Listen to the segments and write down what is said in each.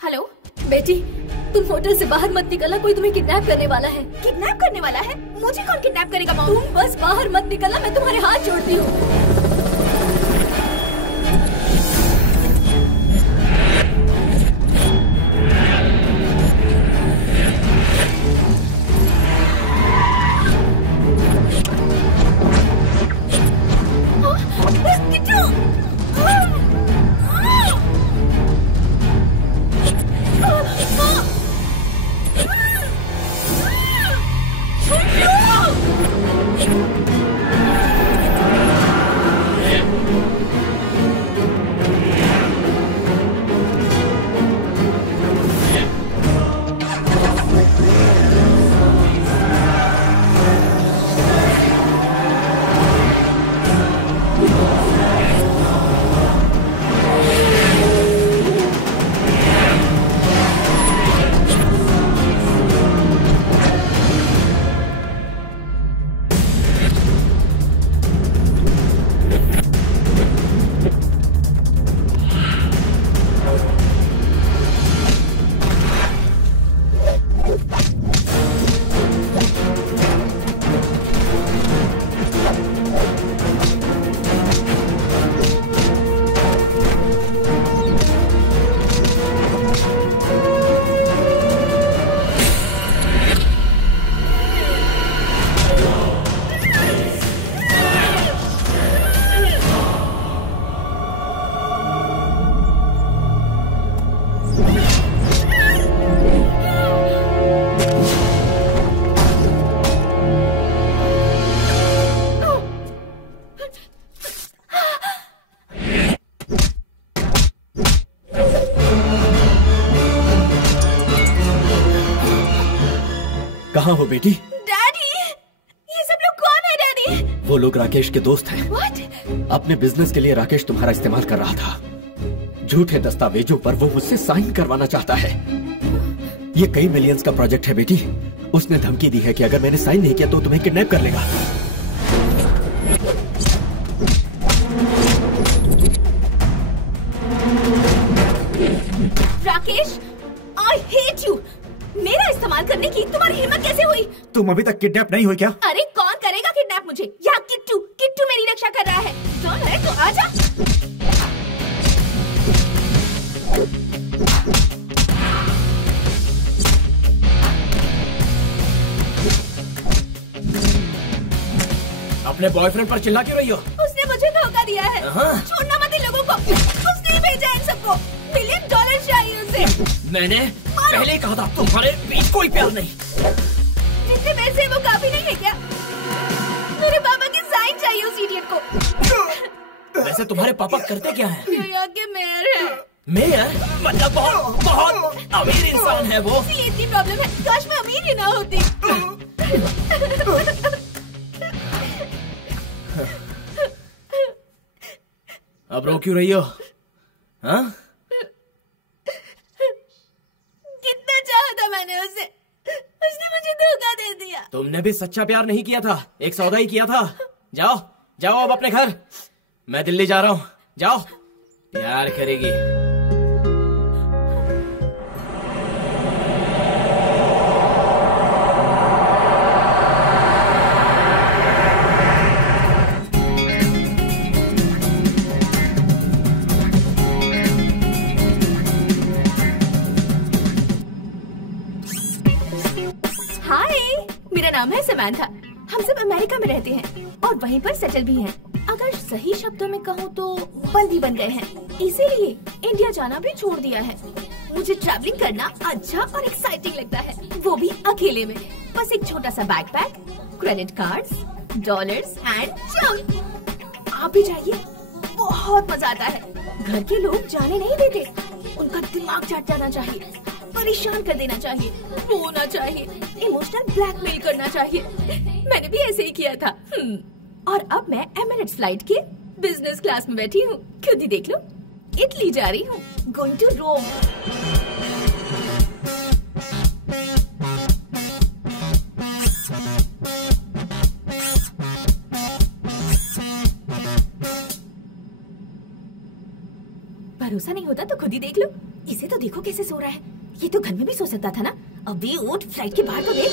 Hello बेटी, तुम hotel से बाहर मत निकलना, कोई तुम्हें किडनैप करने वाला है। किडनैप करने वाला है? मुझे कौन किडनैप करेगा मॉम? तुम बस बाहर मत निकलना, मैं तुम्हारे हाथ जोड़ती हूँ। कहाँ हो बेटी? डैडी, ये सब लोग कौन है डैडी? वो लोग राकेश के दोस्त हैं। What? अपने बिजनेस के लिए राकेश तुम्हारा इस्तेमाल कर रहा था। झूठे दस्तावेजों पर वो मुझसे साइन करवाना चाहता है। ये कई मिलियंस का प्रोजेक्ट है बेटी। उसने धमकी दी है कि अगर मैंने साइन नहीं किया तो तुम्हें किडनैप कर लेगा। Rakesh, I hate you। मेरा इस्तेमाल करने की तुम्हारी हिम्मत कैसे हुई? तुम अभी तक किडनैप नहीं हुई क्या? अरे कौन करेगा किडनैप मुझे? यहाँ किट्टू मेरी रक्षा कर रहा है। कौन है तो आजा। अपने बॉयफ्रेंड पर चिल्ला क्यों रही हो? उसने मुझे धोखा दिया है। छोड़ना मत इन लोगों को। उसने ही भेजा इन सबको। $1 मिलियन चाहिए उसे। मैंने पहले ही कहा था तुम्हारे बीच कोई प्यार नहीं। जितने पैसे वो काफी नहीं है क्या? मेरे पापा की साइन चाहिए उस इडियट को। वैसे तुम्हारे पापा करते क्या हैं? न्यूयॉर्क के मेयर है। मेयर? मतलब बहुत अमीर इंसान है वो। इसलिए इतनी प्रॉब्लम है। काश मैं अमीर ही ना होती। अब रो क्यों रही हो? हाँ? कितना चाहा था मैंने उसे, उसने मुझे धोखा दे दिया। तुमने भी सच्चा प्यार नहीं किया था, एक सौदा ही किया था। जाओ जाओ अब अपने घर। मैं दिल्ली जा रहा हूँ। जाओ, प्यार करेगी। मेरा नाम है समांथा। हम सब अमेरिका में रहते हैं और वहीं पर सेटल भी हैं। अगर सही शब्दों में कहूँ तो बंदी बन गए हैं, इसीलिए इंडिया जाना भी छोड़ दिया है। मुझे ट्रैवलिंग करना अच्छा और एक्साइटिंग लगता है, वो भी अकेले में। बस एक छोटा सा backpack, credit cards, dollars and jump. आप भी जाइए, बहुत मजा आता है। घर के लोग जाने नहीं देते, उनका दिमाग चाट जाना चाहिए, परेशान कर देना चाहिए, रोना चाहिए, इमोशनल ब्लैकमेल करना चाहिए। मैंने भी ऐसे ही किया था। और अब मैं एमिरेट्स फ्लाइट के बिजनेस क्लास में बैठी हूँ। खुद ही देख लो, इटली जा रही हूँ, गोइंग टू रोम। भरोसा नहीं होता तो खुद ही देख लो। इसे तो देखो कैसे सो रहा है। ये तो घर में भी सो सकता था ना। अबे उठ, फ्लाइट के बाहर तो देख।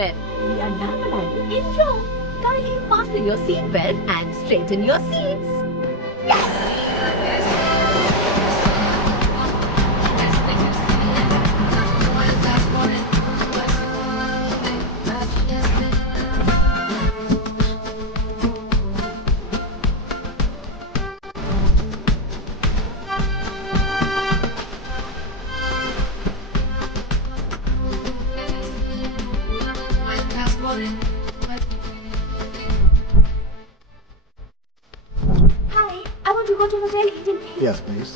We are now landing in Rome. Kindly fasten your seatbelt and straighten your seats. Hi, I want to go to Hotel Eden. Yes, please.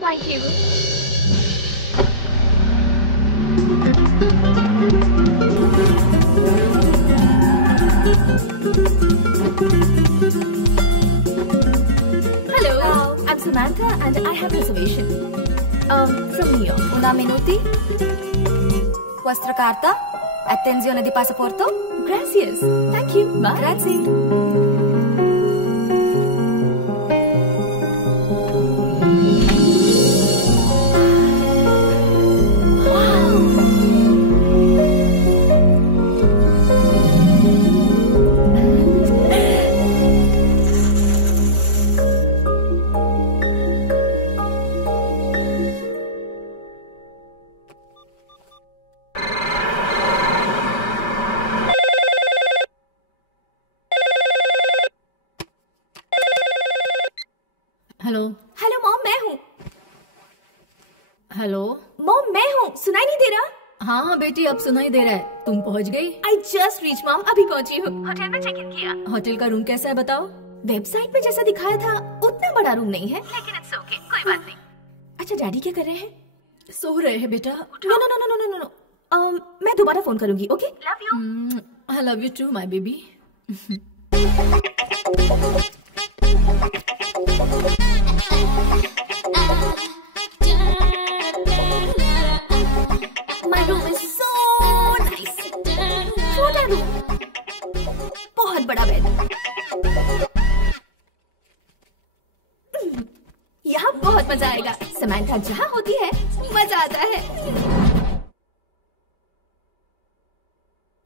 Thank you. Hello, I'm Samantha and I have a reservation. From New York. Una minuti. Vostra carta? Attenzione di passaporto? Gracias. Thank you. Bye. Grazie. Hello hello mom, मैं हूँ। Hello. Mom, मैं हूँ। सुनाई नहीं दे रहा? हाँ हाँ बेटी, अब सुनाई दे रहा है। तुम पहुँच गई? आई जस्ट रीच मॉम, अभी पहुँची हूँ। होटल में चेक इन किया। होटल का रूम कैसा है बताओ? वेबसाइट पे जैसा दिखाया था उतना बड़ा रूम नहीं है, लेकिन इट्स ओके, कोई बात नहीं। अच्छा, डैडी क्या कर रहे हैं? सो रहे हैं बेटा। No no no no no no no, मैं दोबारा फोन करूंगी। Okay, love you. I love you too my baby. My room is so nice. छोटा रूम, बहुत बड़ा बेड। यहाँ बहुत मजा आएगा। समंथा जहाँ होती है मजा आता है।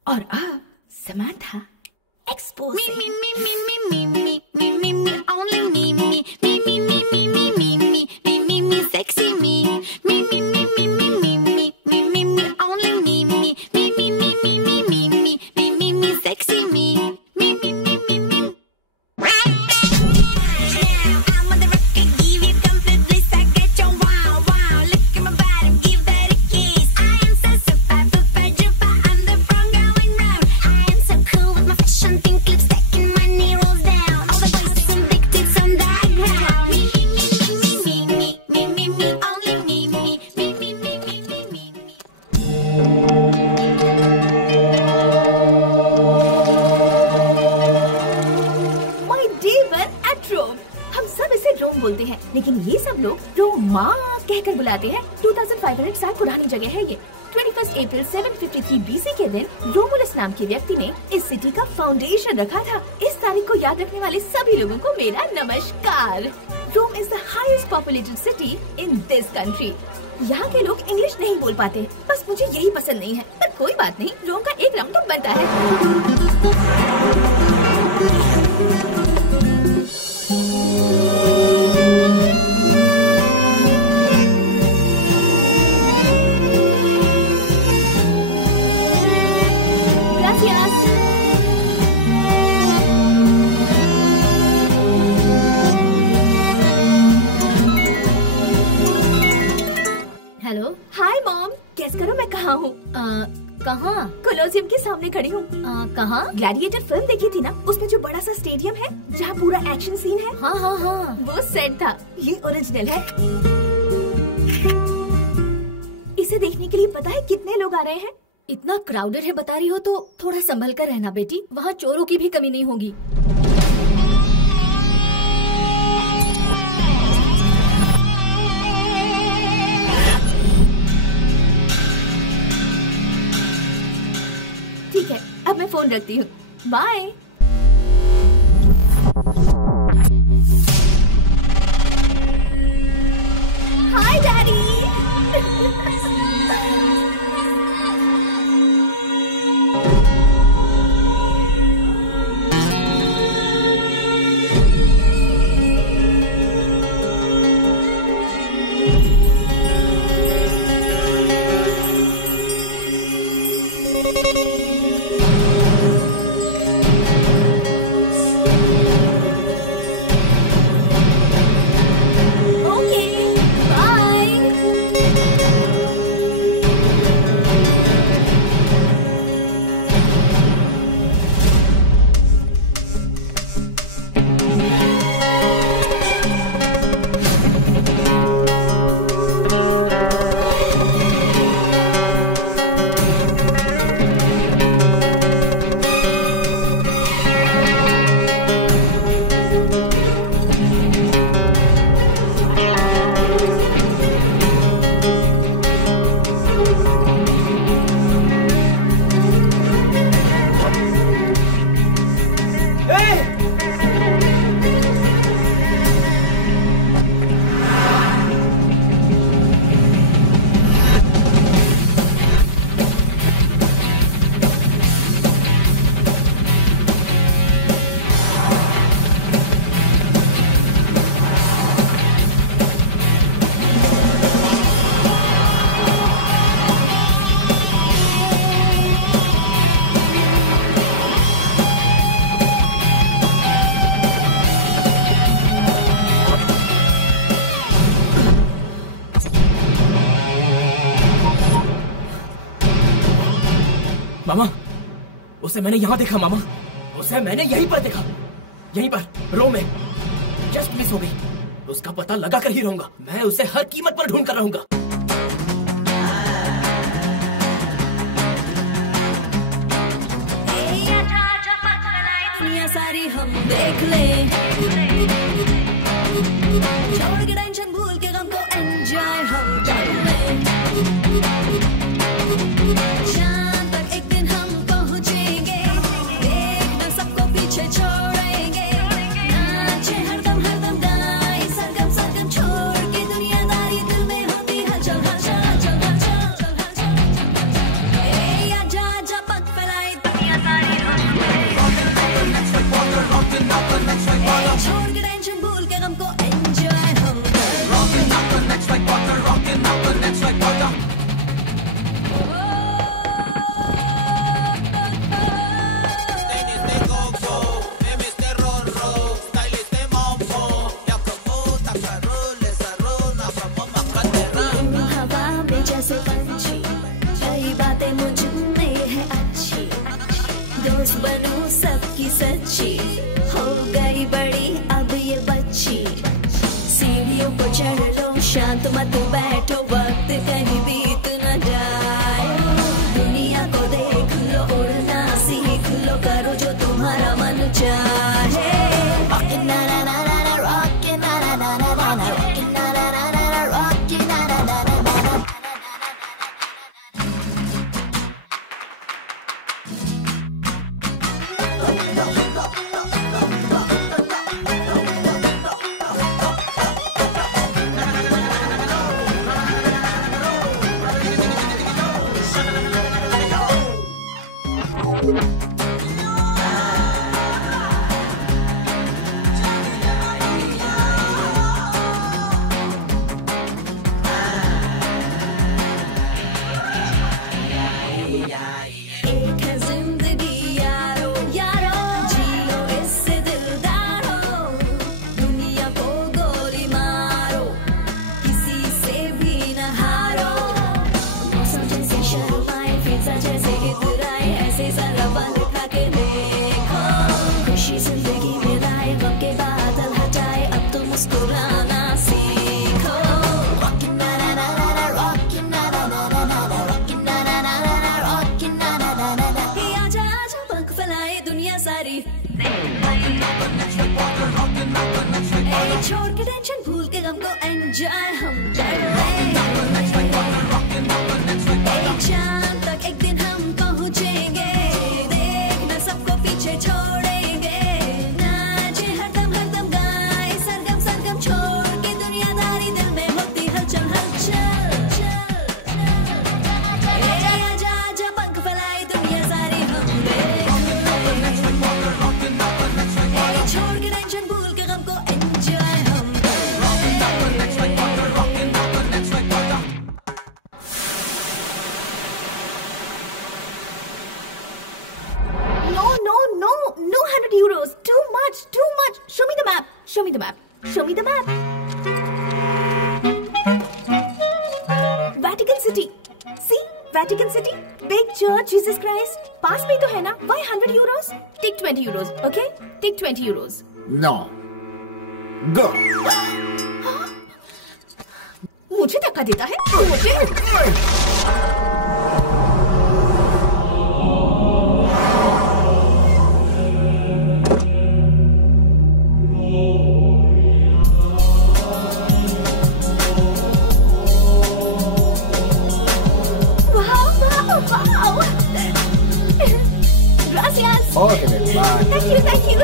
और अब Samantha expose. Sexy me, me, me, me, me, me, me, me, me, me, me, only me, me, me, me, me, me, me, me, me, me, me, me, sexy me, me, me, me, me, me. I'm on the rocket, give you complete bliss, I get your wow, wow. Look at my body, give that a kiss. I am so super, super, duper, I'm the front going round. I am so cool with my fashion, pink lipstick and my knee rolls down. All the boys addicted on that ground. Me, me, me, me, me, me, me, me, me, only me, me, me, me, me, me, me, me, me. My day one at Rome. हम सब इसे रोम बोलते हैं, लेकिन ये सब लोग रोमा कहकर बुलाते हैं। 2500 साल पुरानी जगह है ये। 21 अप्रैल 753 BC के दिन रोमुलस नाम के व्यक्ति ने इस सिटी का फाउंडेशन रखा था। इस तारीख को याद रखने वाले सभी लोगों को मेरा नमस्कार। Rome is the highest populated city in this country. यहाँ के लोग इंग्लिश नहीं बोल पाते, बस मुझे यही पसंद नहीं है, पर कोई बात नहीं, रोम का एक राउंड तो बनता है। Gracias. Hello. Hi mom, guess करो मैं कहाँ हूँ? कहाँ? कोलोसियम के सामने खड़ी हूँ। कहाँ? ग्लैडिएटर फिल्म देखी थी ना, उसमें जो बड़ा सा स्टेडियम है जहाँ पूरा एक्शन सीन है, हाँ हाँ हाँ। वो सेट था। ये ओरिजिनल है। इसे देखने के लिए पता है कितने लोग आ रहे हैं? इतना क्राउडेड है बता रही हो तो थोड़ा संभल कर रहना बेटी, वहाँ चोरों की भी कमी नहीं होगी। ठीक है, अब मैं फोन रखती हूँ। बाय। हाय डैडी। मामा, उसे मैंने यहाँ देखा मामा, उसे मैंने यहीं पर देखा, यहीं पर रो में जस्ट मिस हो गई। उसका पता लगा कर ही रहूंगा, मैं उसे हर कीमत पर ढूंढ कर रहूंगा। सारी हम देख ले, छोड़ के टेंशन भूल के गम को एंजॉय हम कर ले। शाम तक एक दिन हम पहुंचेंगे, देखना सबको पीछे छोड़ेंगे। नाचे हरदम हरदम गाए सरगम सरगम, छोड़ के दुनियादारी दिल में होती हलचल हलचल हलचल हलचल हलचल। आजा आजा पग फैलाए दुनिया सारी हम, छोड़ के टेंशन भूल के गम को एंजॉय हम कर। Rockin' up the next like butter, rockin' up the next like butter. हवा में जैसे पंछी, कई बातें मुझ में है अच्छी, दोस्त बनूं सबकी सच्ची, हो गई बड़ी अब ये बच्ची। सीढ़ियों को चढ़ लो, शांत मत बैठो, वक्त कहीं बीत न जाए। दुनिया को देख लो, उड़ना सीख लो, करो जो तुम्हारा मन चाहे। Rockin' na na na na na, rockin' na na na na na, rockin' na na na na na, rockin' na na na na na. Enjoy हम कर चांद तक एक दिन हम पहुँचेंगे, देखना सबको पीछे छोड़ेंगे, नाचे हरदम हरदम गाए सरगम सरगम, छोड़ के दुनियादारी दिल में होती हलचल हलचल। आजा आजा पंख फैलाई दुनिया सारी हम छोड़ के टेंशन भूल के गम को एंजॉय हम No 100 euros. Too much. Show me the map. Vatican City. See? Vatican City. Big church, Jesus Christ. पास में तो है ना? Why 100 euros? Take 20 euros, okay? Take 20 euros. No. Go. मुझे धक्का देता है मुझे। Wow. Gracias. Okay, bye. Thank you.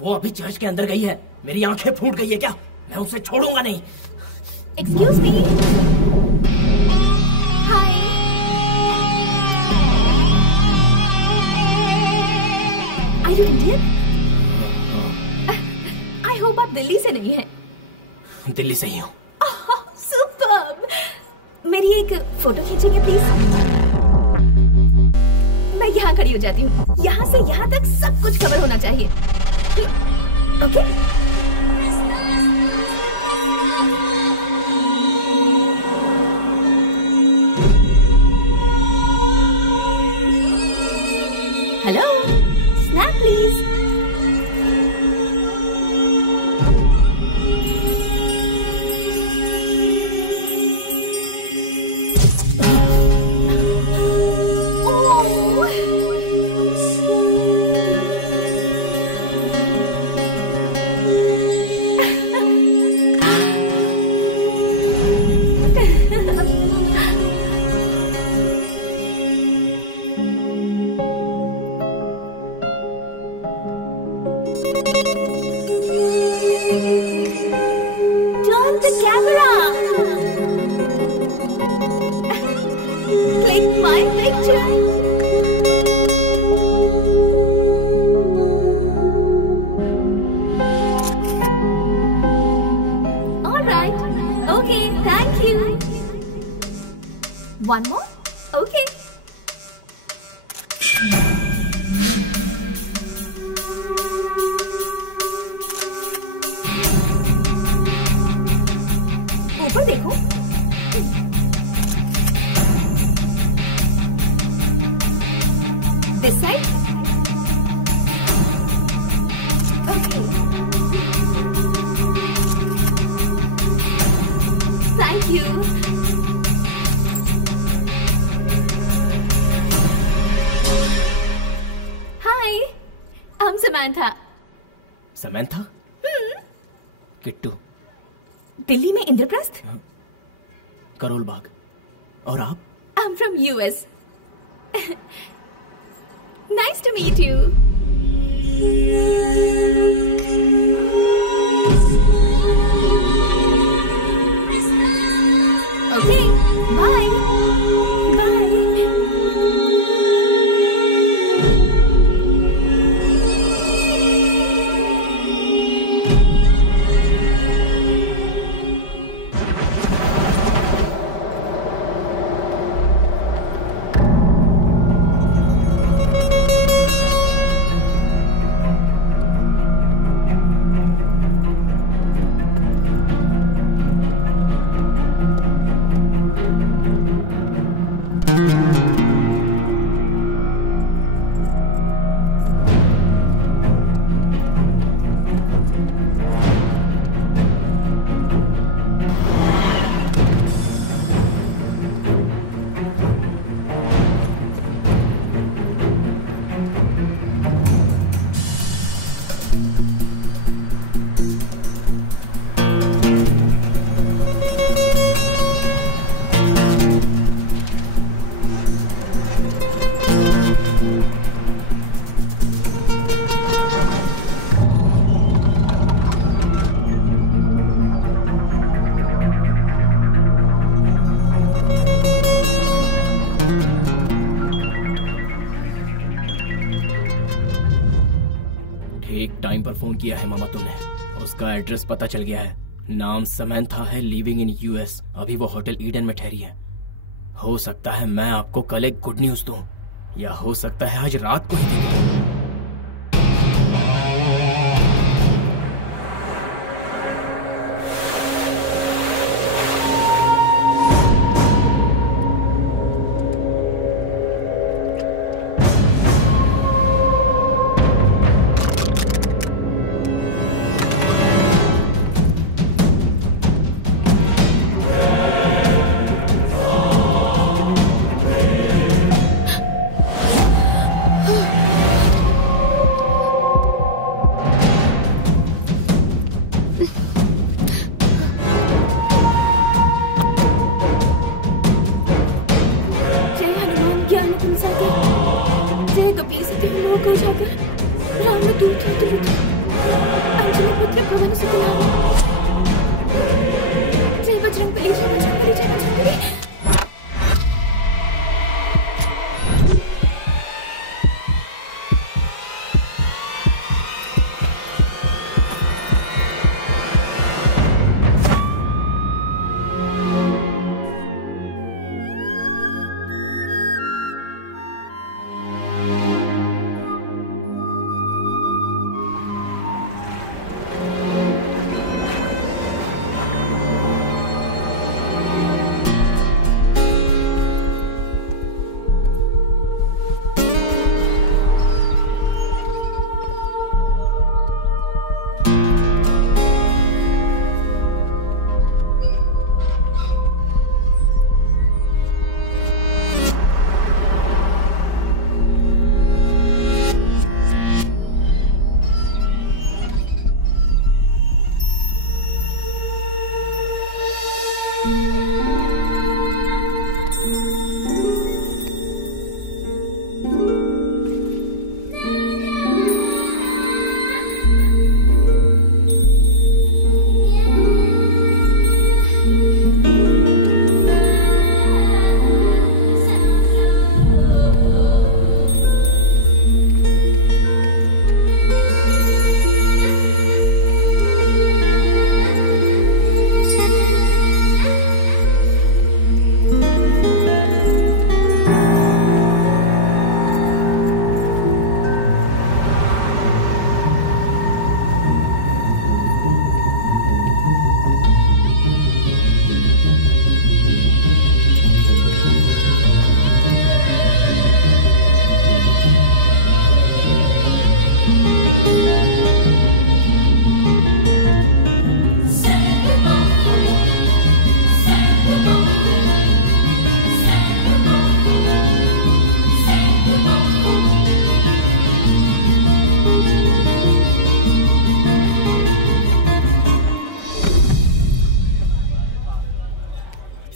वो अभी चर्च के अंदर गई है, मेरी आंखें फूट गई है क्या? मैं उसे छोड़ूंगा नहीं। Excuse me. Hi. Are you Indian? I hope आप दिल्ली से नहीं हैं। दिल्ली से ही हूँ। Superb. मेरी एक फोटो खींचेंगे प्लीज? मैं यहाँ खड़ी हो जाती हूँ। यहाँ से यहाँ तक सब कुछ कवर होना चाहिए। Okay? Hello, snap please. One more? Okay. ऊपर देखो। This side? Okay. Thank you. Samantha? Kittu. Delhi में इंद्रप्रस्थ? करोल बाग। और आप? I'm from US. Nice to meet you. Okay, bye. ठीक टाइम पर फोन किया है मामा तुमने। उसका एड्रेस पता चल गया है। नाम समैंथा है, लिविंग इन यूएस। अभी वो होटल ईडन में ठहरी है। हो सकता है मैं आपको कल एक गुड न्यूज दूं, या हो सकता है आज रात को ही देख लूं।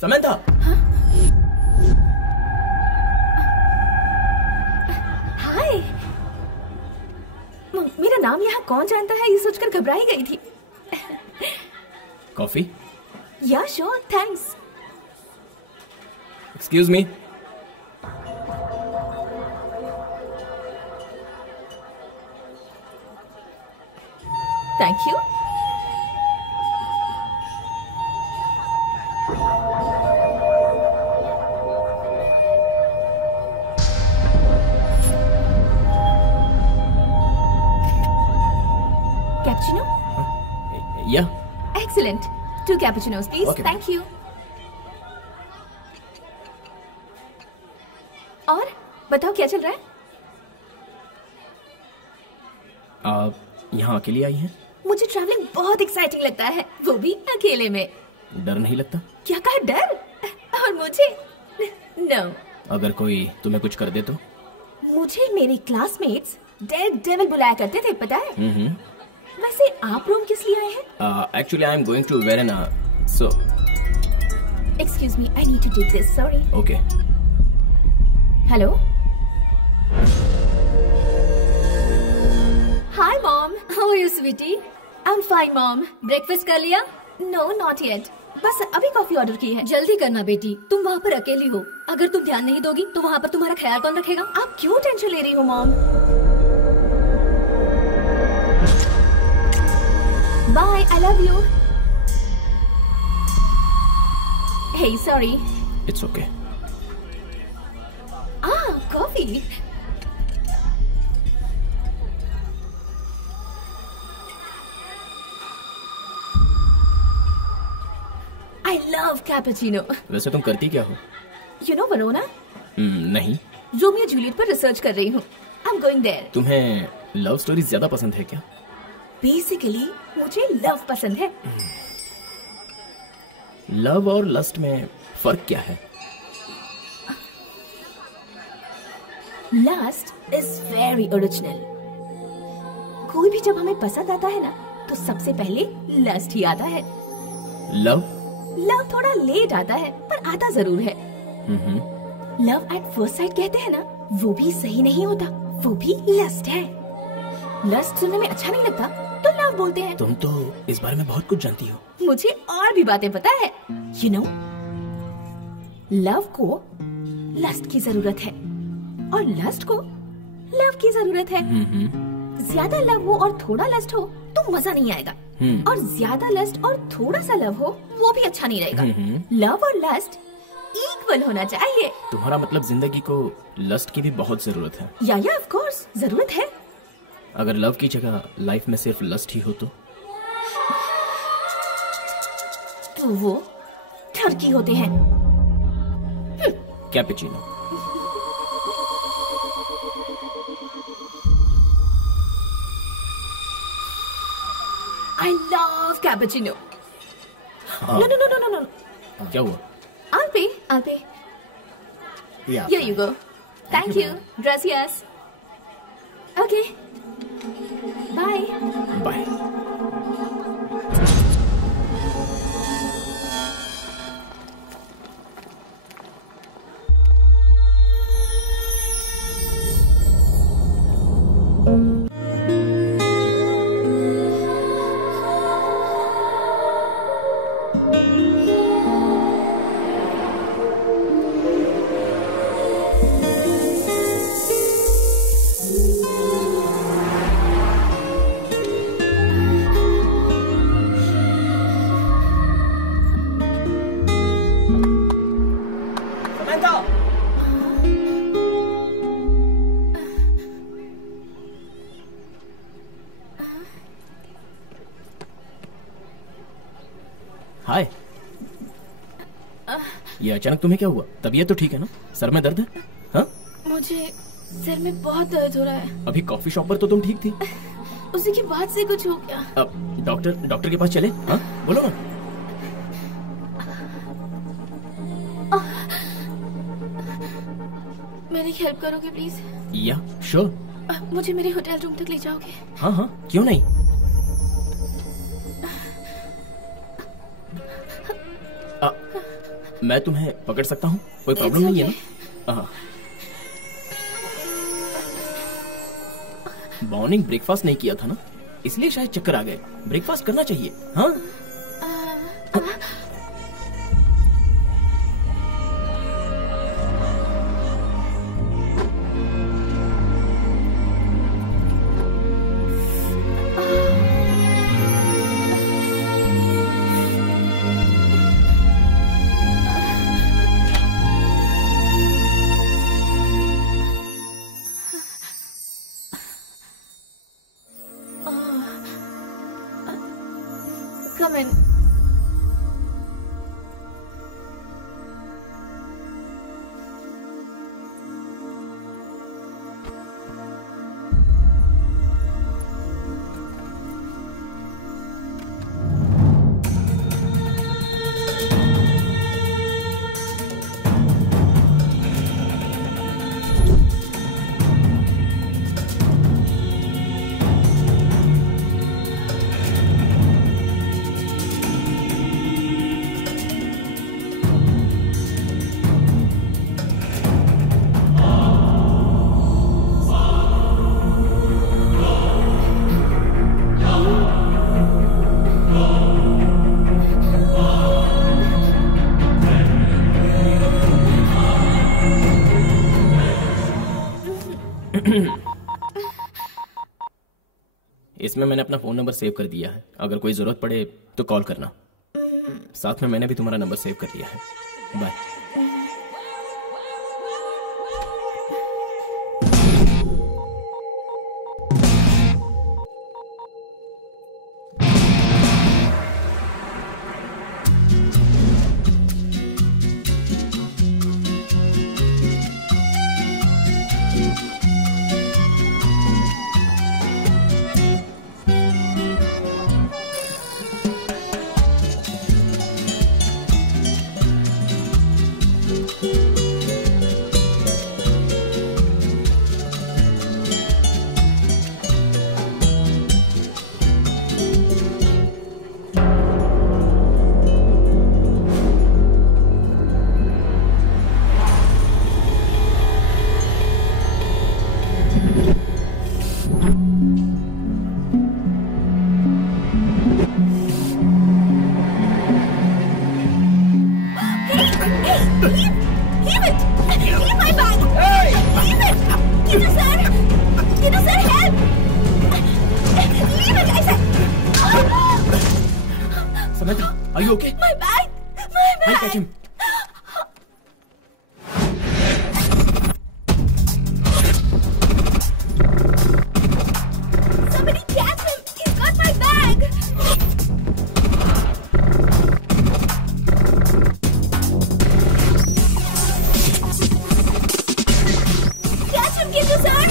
समंथा। हाय, मेरा नाम यहाँ कौन जानता है ये सोचकर घबराई गई थी। कॉफी? या sure, thanks. Excuse me. Thank you. Cappuccino? Yeah. Excellent. 2 cappuccinos, please. Okay. Thank you. और बताओ क्या चल रहा है? आप यहाँ अकेली आई हैं? मुझे ट्रैवलिंग बहुत एक्साइटिंग लगता है, वो भी अकेले में। डर नहीं लगता? क्या कहा, डर? और मुझे? नो। अगर कोई तुम्हें कुछ कर दे तो? मुझे मेरे क्लासमेट्स डेड डेविल बुलाया करते थे, पता है? वैसे आप रूम किस लिए आए हैं? Actually, I am going to Verona, so. Excuse me, I need to take this. Sorry. Okay. Hello. Hi, Mom. How are you, sweetie? I'm fine, Mom. Breakfast कर लिया? No, not yet. बस अभी coffee order की है। जल्दी करना बेटी, तुम वहाँ पर अकेली हो। अगर तुम ध्यान नहीं दोगी तो वहाँ पर तुम्हारा ख्याल कौन रखेगा? आप क्यों टेंशन ले रही हो, mom? Bye, I love you. Hey, sorry. It's okay. Coffee. I love cappuccino. वैसे तुम करती क्या हो? You know Verona? नहीं। रोमियो जूलियट पर रिसर्च कर रही हूँ। I'm going there. तुम्हें लव स्टोरी ज्यादा पसंद है क्या? Basically, मुझे लव पसंद है। लव और लस्ट में फर्क क्या है? Lust is very original. कोई भी जब हमें पसंद आता है ना, तो सबसे पहले लस्ट ही आता है। लव थोड़ा लेट आता है, पर आता जरूर है। लव एट फर्स्ट साइट कहते हैं ना, वो भी सही नहीं होता, वो भी लस्ट है। लस्ट सुनने में अच्छा नहीं लगता, तो लव बोलते हैं। तुम तो इस बारे में बहुत कुछ जानती हो। मुझे और भी बातें पता है। You know, लव को लस्ट की जरूरत है और लस्ट को लव की जरूरत है। ज्यादा लव हो और थोड़ा लस्ट हो तो मजा नहीं आएगा, और ज्यादा लस्ट और थोड़ा सा लव हो वो भी अच्छा नहीं रहेगा। लव और लस्ट इक्वल होना चाहिए। तुम्हारा मतलब जिंदगी को लस्ट की भी बहुत जरूरत है। या ऑफ कोर्स जरूरत है। अगर लव की जगह लाइफ में सिर्फ लस्ट ही हो तो वो ठरकी होते हैं। कैपुचिनो। I love cappuccino. हाँ। No. क्या हुआ? I'll pay. Yeah. Here you go. Thank you. Gracias. Okay. Bye. Bye. Hi. ये अचानक तुम्हें क्या हुआ? तबीयत तो ठीक है ना? सर में दर्द है? हाँ? मुझे सर में बहुत दर्द हो रहा है। अभी कॉफी शॉप पर तो तुम ठीक थी। उसी के बाद से कुछ हो गया। अब डॉक्टर के पास चले? हाँ? बोलो ना। मेरी हेल्प करोगे प्लीज? या श्योर। मुझे मेरे होटल रूम तक ले जाओगे? हाँ, क्यों नहीं। मैं तुम्हें पकड़ सकता हूँ, कोई प्रॉब्लम नहीं है ना? मॉर्निंग ब्रेकफास्ट नहीं किया था ना, इसलिए शायद चक्कर आ गए। ब्रेकफास्ट करना चाहिए। हाँ? Come in. इसमें मैंने अपना फोन नंबर सेव कर दिया है, अगर कोई जरूरत पड़े तो कॉल करना। साथ में मैंने भी तुम्हारा नंबर सेव कर लिया है। Bye. Samantha, are you okay? My bag! My bag! I'll catch him. Somebody catch him! He's got my bag! Catch him, Kintu-san!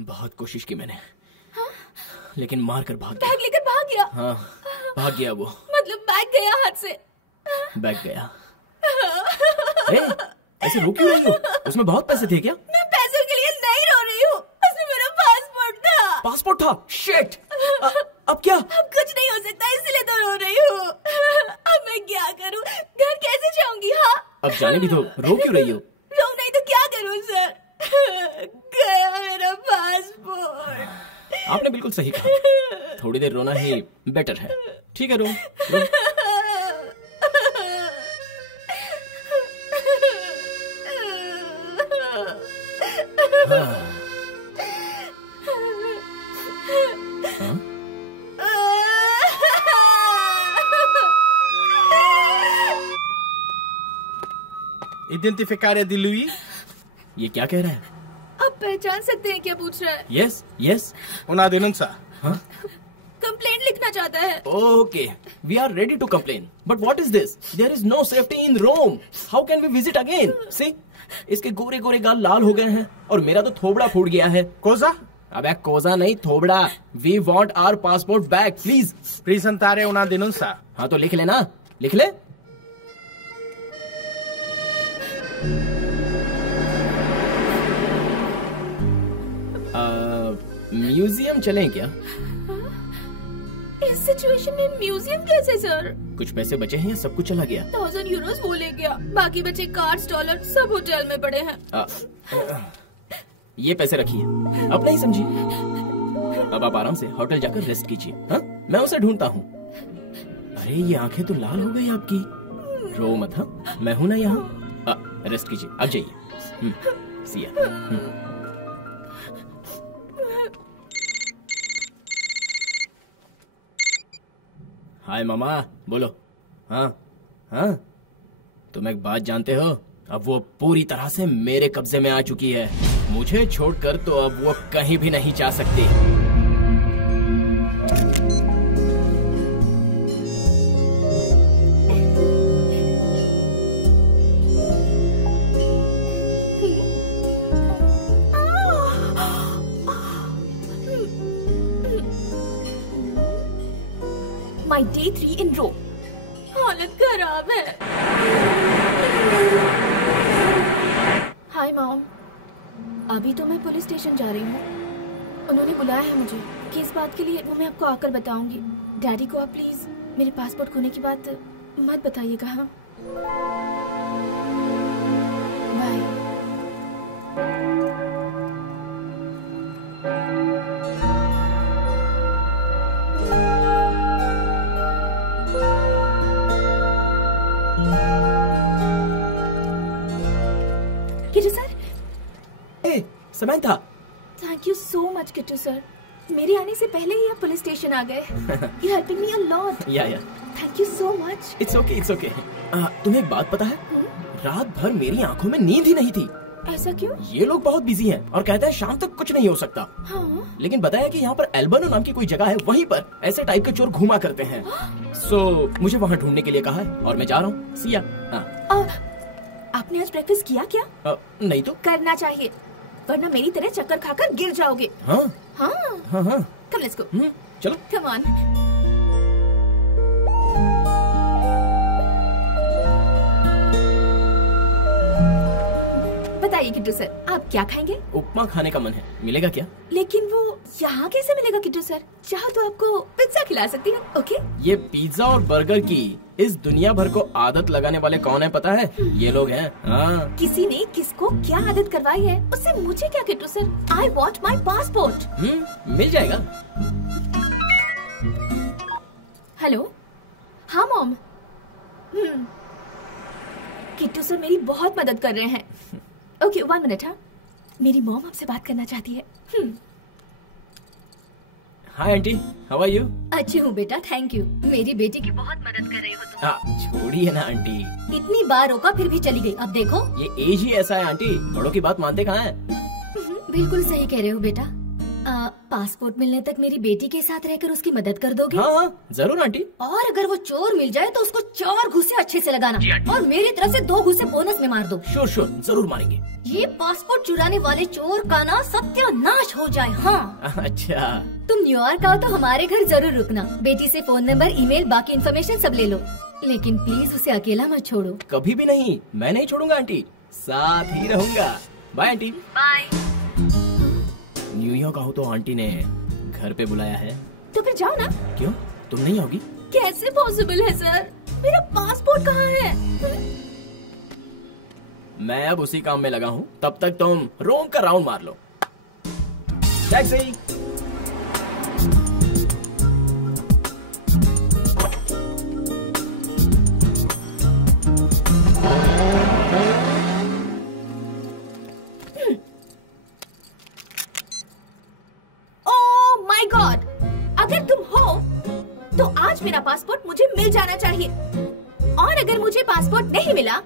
बहुत कोशिश की मैंने, लेकिन मार कर भाग गया। बैग लेकर भाग गया? हाँ, भाग गया वो। मतलब बैग गया हाथ से? बैग गया। ऐसे रो क्यों रही हो? उसमें बहुत पैसे थे क्या? मैं पैसों के लिए नहीं रो रही हूँ, उसमें मेरा पासपोर्ट था। पासपोर्ट था? शिट! अब क्या? अब कुछ नहीं हो सकता, इसलिए तो रो रही हूँ। अब मैं क्या करूँ? घर कैसे जाऊंगी? हाँ, अब जाने भी तो, रो क्यों रही हो? रो नहीं तो क्या करूँ सर? गया मेरा पासपोर्ट। आपने बिल्कुल सही कहा, थोड़ी देर रोना ही बेटर है। ठीक है, रो, रो। हाँ। Identificare di lui? ये क्या कह रहा है? आप पहचान सकते हैं क्या पूछ रहा है? Yes yes. Una denunța. हाँ? कंप्लेंट लिखना चाहता है। Okay, we are ready to complain. But what is this? There is no safety in Rome. How can we visit again? See, इसके गोरे गोरे गाल लाल हो गए हैं और मेरा तो थोबड़ा फूट गया है। Cosa? अबे कोजा नहीं, थोबड़ा। We want our passport back, please. Presentare una denunța. हाँ तो लिख लेना, लिख ले। म्यूजियम चलें क्या? इस सिचुएशन में म्यूजियम कैसे सर? कुछ पैसे बचे हैं या सब कुछ चला गया? 1000 यूरोस वो ले गया, बाकी बचे कार्ड्स डॉलर सब होटल में पड़े हैं। ये पैसे रखिए, अब नहीं समझी। अब आप आराम से होटल जाकर रेस्ट कीजिए। हाँ, मैं उसे ढूंढता हूँ। अरे ये आंखें तो लाल हो गई आपकी। रो मत, हाँ मैं हूं ना यहाँ। रेस्ट कीजिए, अब जाइए। सिया। हाय मामा, बोलो। हाँ हाँ, तुम एक बात जानते हो, अब वो पूरी तरह से मेरे कब्जे में आ चुकी है। मुझे छोड़कर तो अब वो कहीं भी नहीं जा सकती। My day 3 in row. हालत खराब है। हाय मॉम, अभी तो मैं पुलिस स्टेशन जा रही हूँ। उन्होंने बुलाया है मुझे। किस बात के लिए वो मैं आपको आकर बताऊंगी। डैडी को आप प्लीज मेरे पासपोर्ट खोने की बात मत बताइएगा। हाँ बाय। किट्टू सर। ए, Samantha. Thank you so much Kittu sir. मेरे आने से पहले ही आप पुलिस स्टेशन आ गए। You helping me a lot. Yeah thank you so much. It's okay, it's okay. तुम्हें एक बात पता है? रात भर मेरी आंखों में नींद ही नहीं थी। ऐसा क्यों? ये लोग बहुत बिजी हैं और कहते हैं शाम तक कुछ नहीं हो सकता। हाँ? लेकिन बताया कि यहाँ पर एल्बर्नो नाम की कोई जगह है, वहीं पर ऐसे टाइप के चोर घूमा करते हैं। सो मुझे वहाँ ढूंढने के लिए कहा है और मैं जा रहा हूँ। सिया। आपने आज ब्रेकफास्ट किया क्या? नहीं तो करना चाहिए, वरना मेरी तरह चक्कर खाकर गिर जाओगे। हाँ हाँ हाँ हाँ। Come let's go. चलो। Come on. बताइए किट्टू सर, आप क्या खाएंगे? उपमा खाने का मन है, मिलेगा क्या? लेकिन वो यहाँ कैसे मिलेगा किट्टू सर? चाहो तो आपको पिज्जा खिला सकती हूँ। ओके? ये पिज्जा और बर्गर की इस दुनिया भर को आदत लगाने वाले कौन है पता है? ये लोग हैं। हाँ। किसी ने किसको क्या आदत करवाई है उससे मुझे क्या Kittu sir? I want my passport. मिल जाएगा। हेलो। हाँ मॉम। किट्टू सर मेरी बहुत मदद कर रहे हैं। Okay 1 minute. हाँ, मेरी मॉम आपसे बात करना चाहती है। Hi aunty, how are you? अच्छी हूँ बेटा, थैंक यू। मेरी बेटी की बहुत मदद कर रही हो तुम। छोड़िए ना आंटी। इतनी बार रोका फिर भी चली गई। अब देखो ये एज ही ऐसा है आंटी, बड़ों की बात मानते कहाँ हैं? बिल्कुल सही कह रहे हो बेटा। पासपोर्ट मिलने तक मेरी बेटी के साथ रहकर उसकी मदद कर दोगे? हाँ जरूर आंटी। और अगर वो चोर मिल जाए तो उसको 4 घुसे अच्छे से लगाना और मेरी तरफ से 2 घुसे बोनस में मार दो। श्योर जरूर मारेंगे। ये पासपोर्ट चुराने वाले चोर का ना सत्यानाश हो जाए। हाँ अच्छा, तुम न्यूयॉर्क आओ तो हमारे घर जरूर रुकना। बेटी से फोन नंबर, ईमेल, बाकी इन्फॉर्मेशन सब ले लो, लेकिन प्लीज उसे अकेला मत छोड़ो। कभी भी नहीं, मैं नहीं छोड़ूंगा आंटी, साथ ही रहूंगा। Bye aunty. बाय। न्यूयॉर्क आओ तो आंटी ने घर पे बुलाया है। तो फिर जाओ ना। क्यों, तुम नहीं आओगी? कैसे पॉसिबल है सर? मेरा पासपोर्ट कहाँ है? मैं अब उसी काम में लगा हूँ, तब तक तुम रोम का राउंड मार लो। टैक्सी। ओह माय गॉड, अगर तुम हो तो आज मेरा पासपोर्ट मुझे मिल जाना चाहिए, और अगर मुझे पासपोर्ट नहीं मिला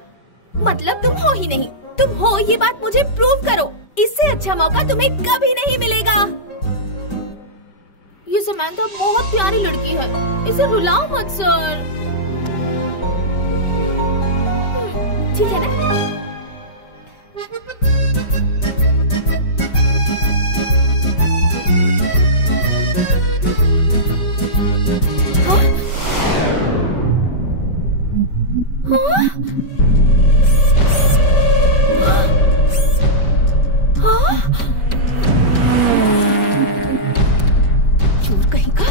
मतलब तुम हो ही नहीं। तुम हो ये बात मुझे प्रूव करो। इससे अच्छा मौका तुम्हें कभी नहीं मिलेगा। ये समंथा बहुत प्यारी लड़की है, इसे रुलाओ मत सर। ठीक है ना? चोर कहीं का।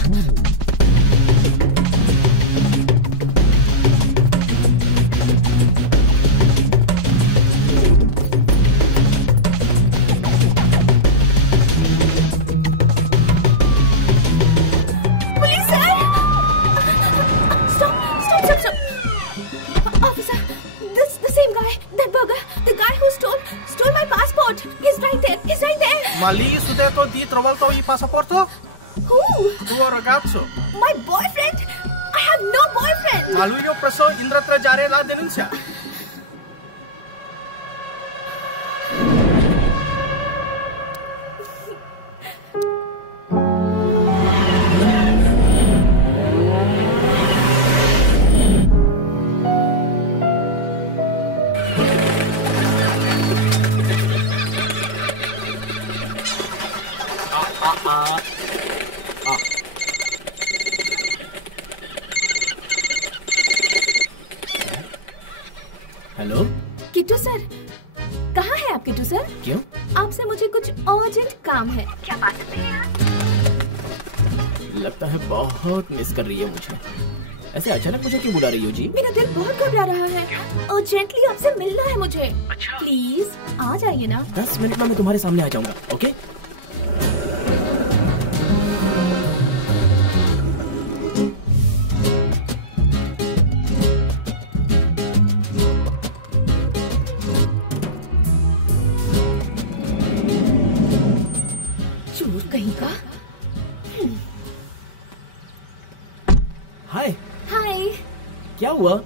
tu detto di trovato il passaporto? Who? Tuo ragazzo. My boyfriend? I have no boyfriend. Ma lui ho preso in retraggiare la denuncia. Hello. Kittu sir, कहाँ है आप किट्टू सर? क्यों? आपसे मुझे कुछ अर्जेंट काम है, क्या बात करते हैं आप? लगता है बहुत मिस कर रही है मुझे। ऐसे अचानक मुझे क्यों बुला रही हो जी? मेरा दिल बहुत घबरा रहा है। अर्जेंटली आपसे मिलना है मुझे। अच्छा। प्लीज आ जाइए ना। 10 मिनट में मैं तुम्हारे सामने आ जाऊंगा। ओके? चोर कहीं का। हाय। हाय। क्या हुआ?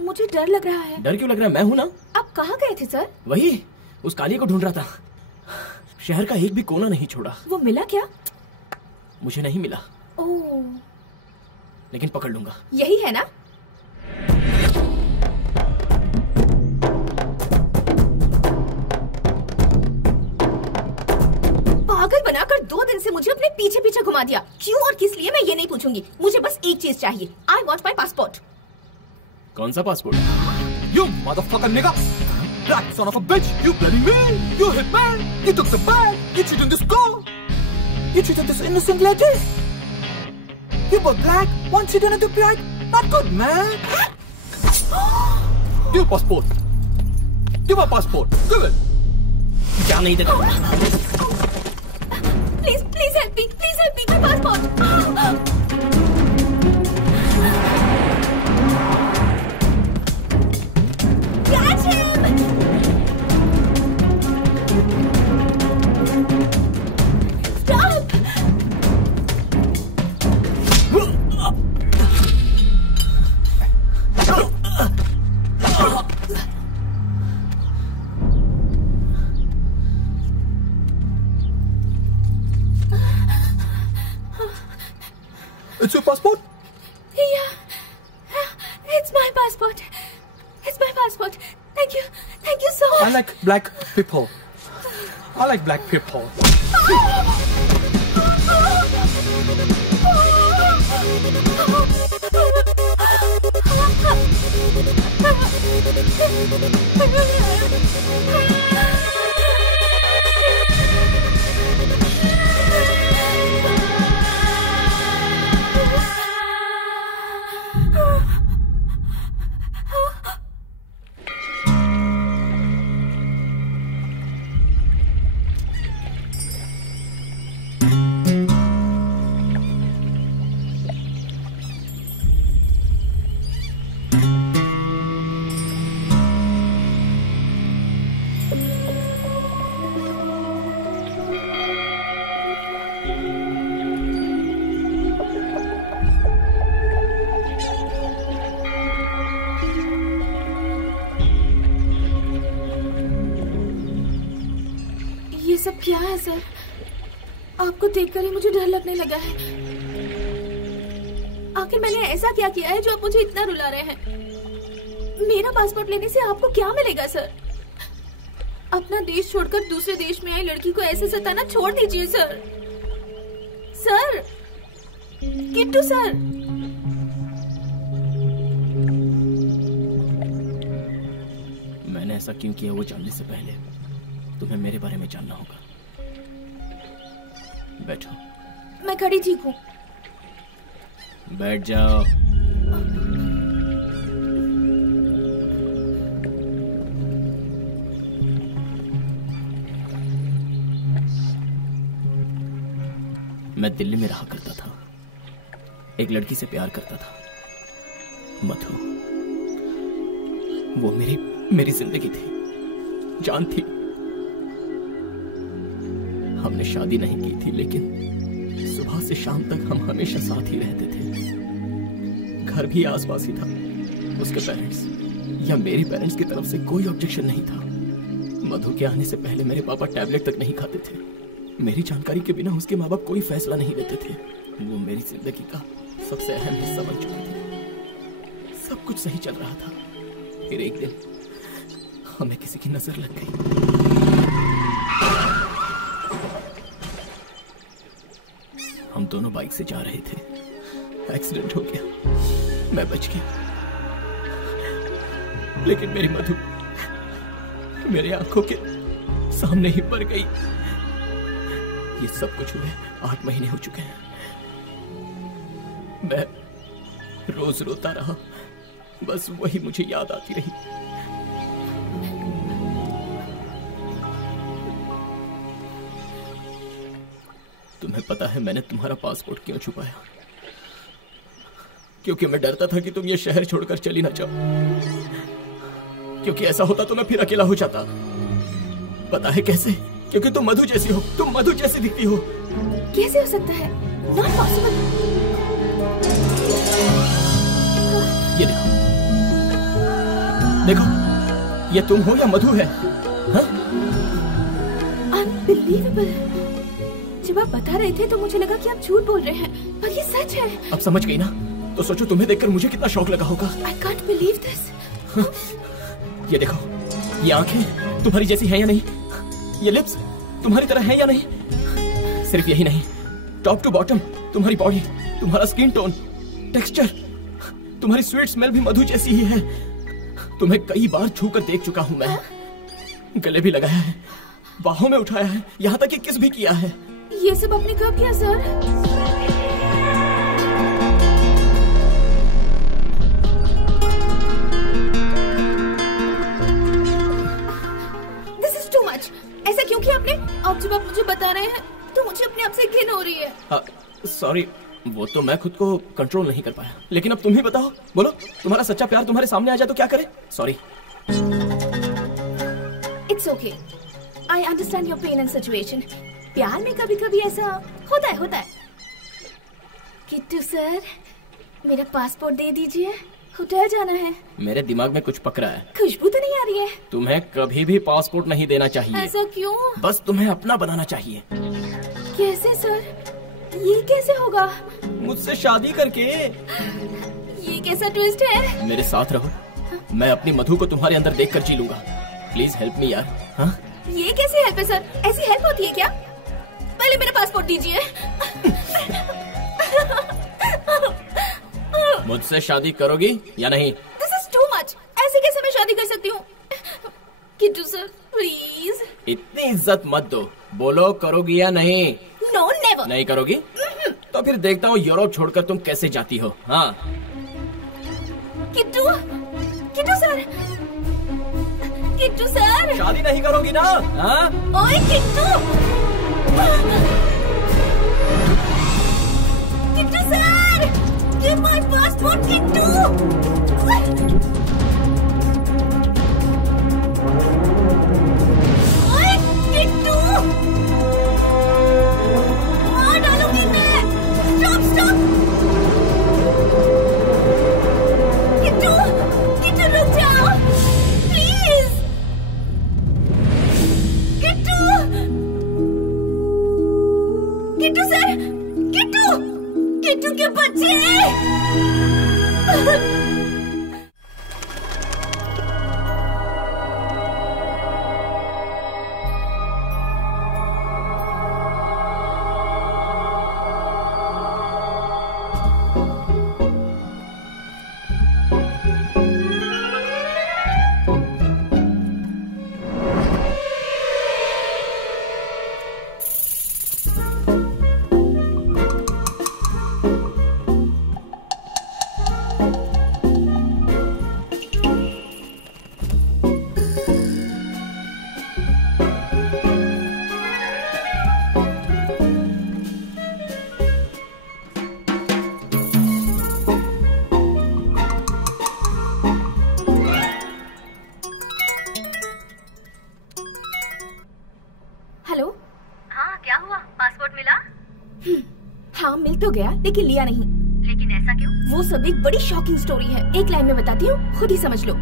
मुझे डर लग रहा है। डर क्यों लग रहा है? मैं हूँ ना। आप कहाँ गए थे सर? वही उस काली को ढूंढ रहा था। शहर का एक भी कोना नहीं छोड़ा। वो मिला क्या? मुझे नहीं मिला, ओह, लेकिन पकड़ लूंगा। यही है ना? पागल बनाकर 2 दिन से मुझे अपने पीछे पीछे घुमा दिया। क्यों और किस लिए मैं ये नहीं पूछूंगी। मुझे बस एक चीज चाहिए। आई वॉन्ट माई पासपोर्ट। कौन सा passport? You motherfucking nigga! Black son of a bitch! You bloody me! You hit man! You took the bag! You cheated this girl! You cheated this innocent lady! You were black, one cheated into black! Not good, man! Give a passport! Give a passport! Give it! क्या नहीं देता? Please please help me, please help me, my passport. Catch him! Stop! It's your passport? Yeah, it's my passport. It's my passport. Thank you so much. I like black people. I like black people. ये सब क्या है sir? आपको देखकर ही मुझे डर लगने लगा है। आखिर मैंने ऐसा क्या किया है जो आप मुझे इतना रुला रहे हैं? मेरा पासपोर्ट लेने से आपको क्या मिलेगा सर? अपना देश छोड़कर दूसरे देश में आई लड़की को ऐसे सताना छोड़ दीजिए सर। Sir, Kittu sir. मैंने ऐसा क्यों किया वो जानने से पहले तुम्हें मेरे बारे में जानना होगा। बैठो। मैं खड़ी ठीक हूँ। बैठ जाओ। मैं दिल्ली में रहा करता था। एक लड़की से प्यार करता था, मधु। वो मेरी जिंदगी थी, जान थी। हमने शादी नहीं की थी, लेकिन सुबह से शाम तक हम हमेशा साथ ही रहते थे। घर भी आसपास ही था। उसके पेरेंट्स या मेरे पेरेंट्स की तरफ से कोई ऑब्जेक्शन नहीं था। मधु के आने से पहले मेरे पापा टैबलेट तक नहीं खाते थे। मेरी जानकारी के बिना उसके माँ बाप कोई फैसला नहीं लेते थे। वो मेरी जिंदगी का सबसे अहम हिस्सा बन चुके थे। सब कुछ सही चल रहा था। फिर एक दिन हमें किसी की नजर लग गई। हम दोनों बाइक से जा रहे थे। एक्सीडेंट हो गया। मैं बच गया, लेकिन मेरी मधु मेरे आंखों के सामने ही मर गई। ये सब कुछ हुए 8 महीने हो चुके हैं। मैं रोज रोता रहा, बस वही मुझे याद आती रही। तुम्हें पता है मैंने तुम्हारा पासपोर्ट क्यों छुपाया? क्योंकि मैं डरता था कि तुम ये शहर छोड़कर चली ना जाओ। क्योंकि ऐसा होता तो मैं फिर अकेला हो जाता। पता है कैसे? क्योंकि तुम मधु जैसी हो। तुम मधु जैसी दिखती हो। कैसे हो सकता है? Not possible. ये देखो, देखो, ये तुम हो या मधु है? हाँ? Unbelievable. जब आप बता रहे थे तो मुझे लगा कि आप झूठ बोल रहे हैं, पर ये सच है। अब समझ गई ना? तो सोचो तुम्हें देखकर मुझे कितना शौक लगा होगा। I can't believe this. हाँ? ये देखो, ये आंखें तुम्हारी जैसी हैं या नहीं? ये लिप्स तुम्हारी तरह हैं या नहीं? सिर्फ यही नहीं, टॉप टू बॉटम तुम्हारी बॉडी, तुम्हारा स्किन टोन, टेक्सचर, तुम्हारी स्वीट स्मेल भी मधु जैसी ही है। तुम्हें कई बार छू कर देख चुका हूं मैं। गले भी लगाया है, बाहों में उठाया है, यहाँ तक कि किस भी किया है। ये सब आपने कब किया sir? This is too much. ऐसा क्यों किया आपने? अब जब आप मुझे बता रहे हैं तो मुझे अपने आप से घिन हो रही है। सॉरी, वो तो मैं खुद को कंट्रोल नहीं कर पाया। लेकिन अब तुम ही बताओ, बोलो, तुम्हारा सच्चा प्यार तुम्हारे सामने आ जाए तो क्या करे? Sorry. It's okay. I understand your pain and situation. प्यार में कभी कभी ऐसा होता है। किट्टू सर, मेरा पासपोर्ट दे दीजिए, होटल जाना है। मेरे दिमाग में कुछ पक रहा है। खुशबू तो नहीं आ रही है? तुम्हें कभी भी पासपोर्ट नहीं देना चाहिए। ऐसा क्यों? बस तुम्हें अपना बनाना चाहिए। कैसे सर? ये कैसे होगा? मुझसे शादी करके। ये कैसा ट्विस्ट है? मेरे साथ रहो, मैं अपनी मधु को तुम्हारे अंदर देखकर जी लूंगा। प्लीज हेल्प मी यार। हाँ? ये कैसी हेल्प है सर? ऐसी हेल्प होती है क्या? पहले मेरा पासपोर्ट दीजिए। मुझसे शादी करोगी या नहीं? This is too much. ऐसे कैसे मैं शादी कर सकती हूँ? Kittu sir please. इतनी इज्जत मत दो, बोलो करोगी या नहीं? No, never. नहीं करोगी? तो फिर देखता हूँ यूरोप छोड़कर तुम कैसे जाती हो। हाँ? किट्टू सर, किट्टू सर, शादी नहीं करोगी ना? हाँ? ओए Kittu, Kittu sir, give my passport, Kittu. ओए किट्टू, मार डालूंगी मैं। Stop! किट्टू रुक जाओ, प्लीज। किट्टू सर, किट्टू के बच्चे। मिल तो गया लेकिन लिया नहीं। लेकिन ऐसा क्यों? वो सब एक बड़ी शॉकिंग स्टोरी है, एक लाइन में बताती हूँ, खुद ही समझ लो।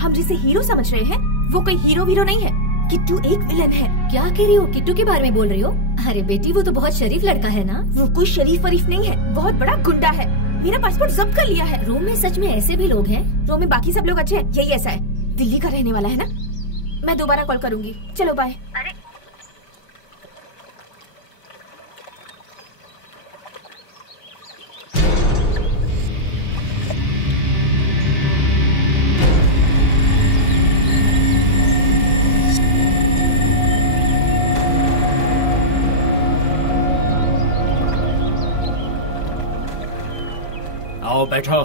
हम जिसे हीरो समझ रहे हैं वो कोई हीरो वीरो नहीं है, किट्टू एक विलन है। क्या कह रही हो? किट्टू के बारे में बोल रही हो? अरे बेटी वो तो बहुत शरीफ लड़का है ना। वो कोई शरीफ वरीफ नहीं है, बहुत बड़ा गुंडा है। मेरा पासपोर्ट जब्त कर लिया है। रोम में सच में ऐसे भी लोग हैं? रोम में बाकी सब लोग अच्छे हैं, यही ऐसा है। दिल्ली का रहने वाला है ना। मैं दोबारा कॉल करूंगी, चलो बाय। अरे आओ बैठो।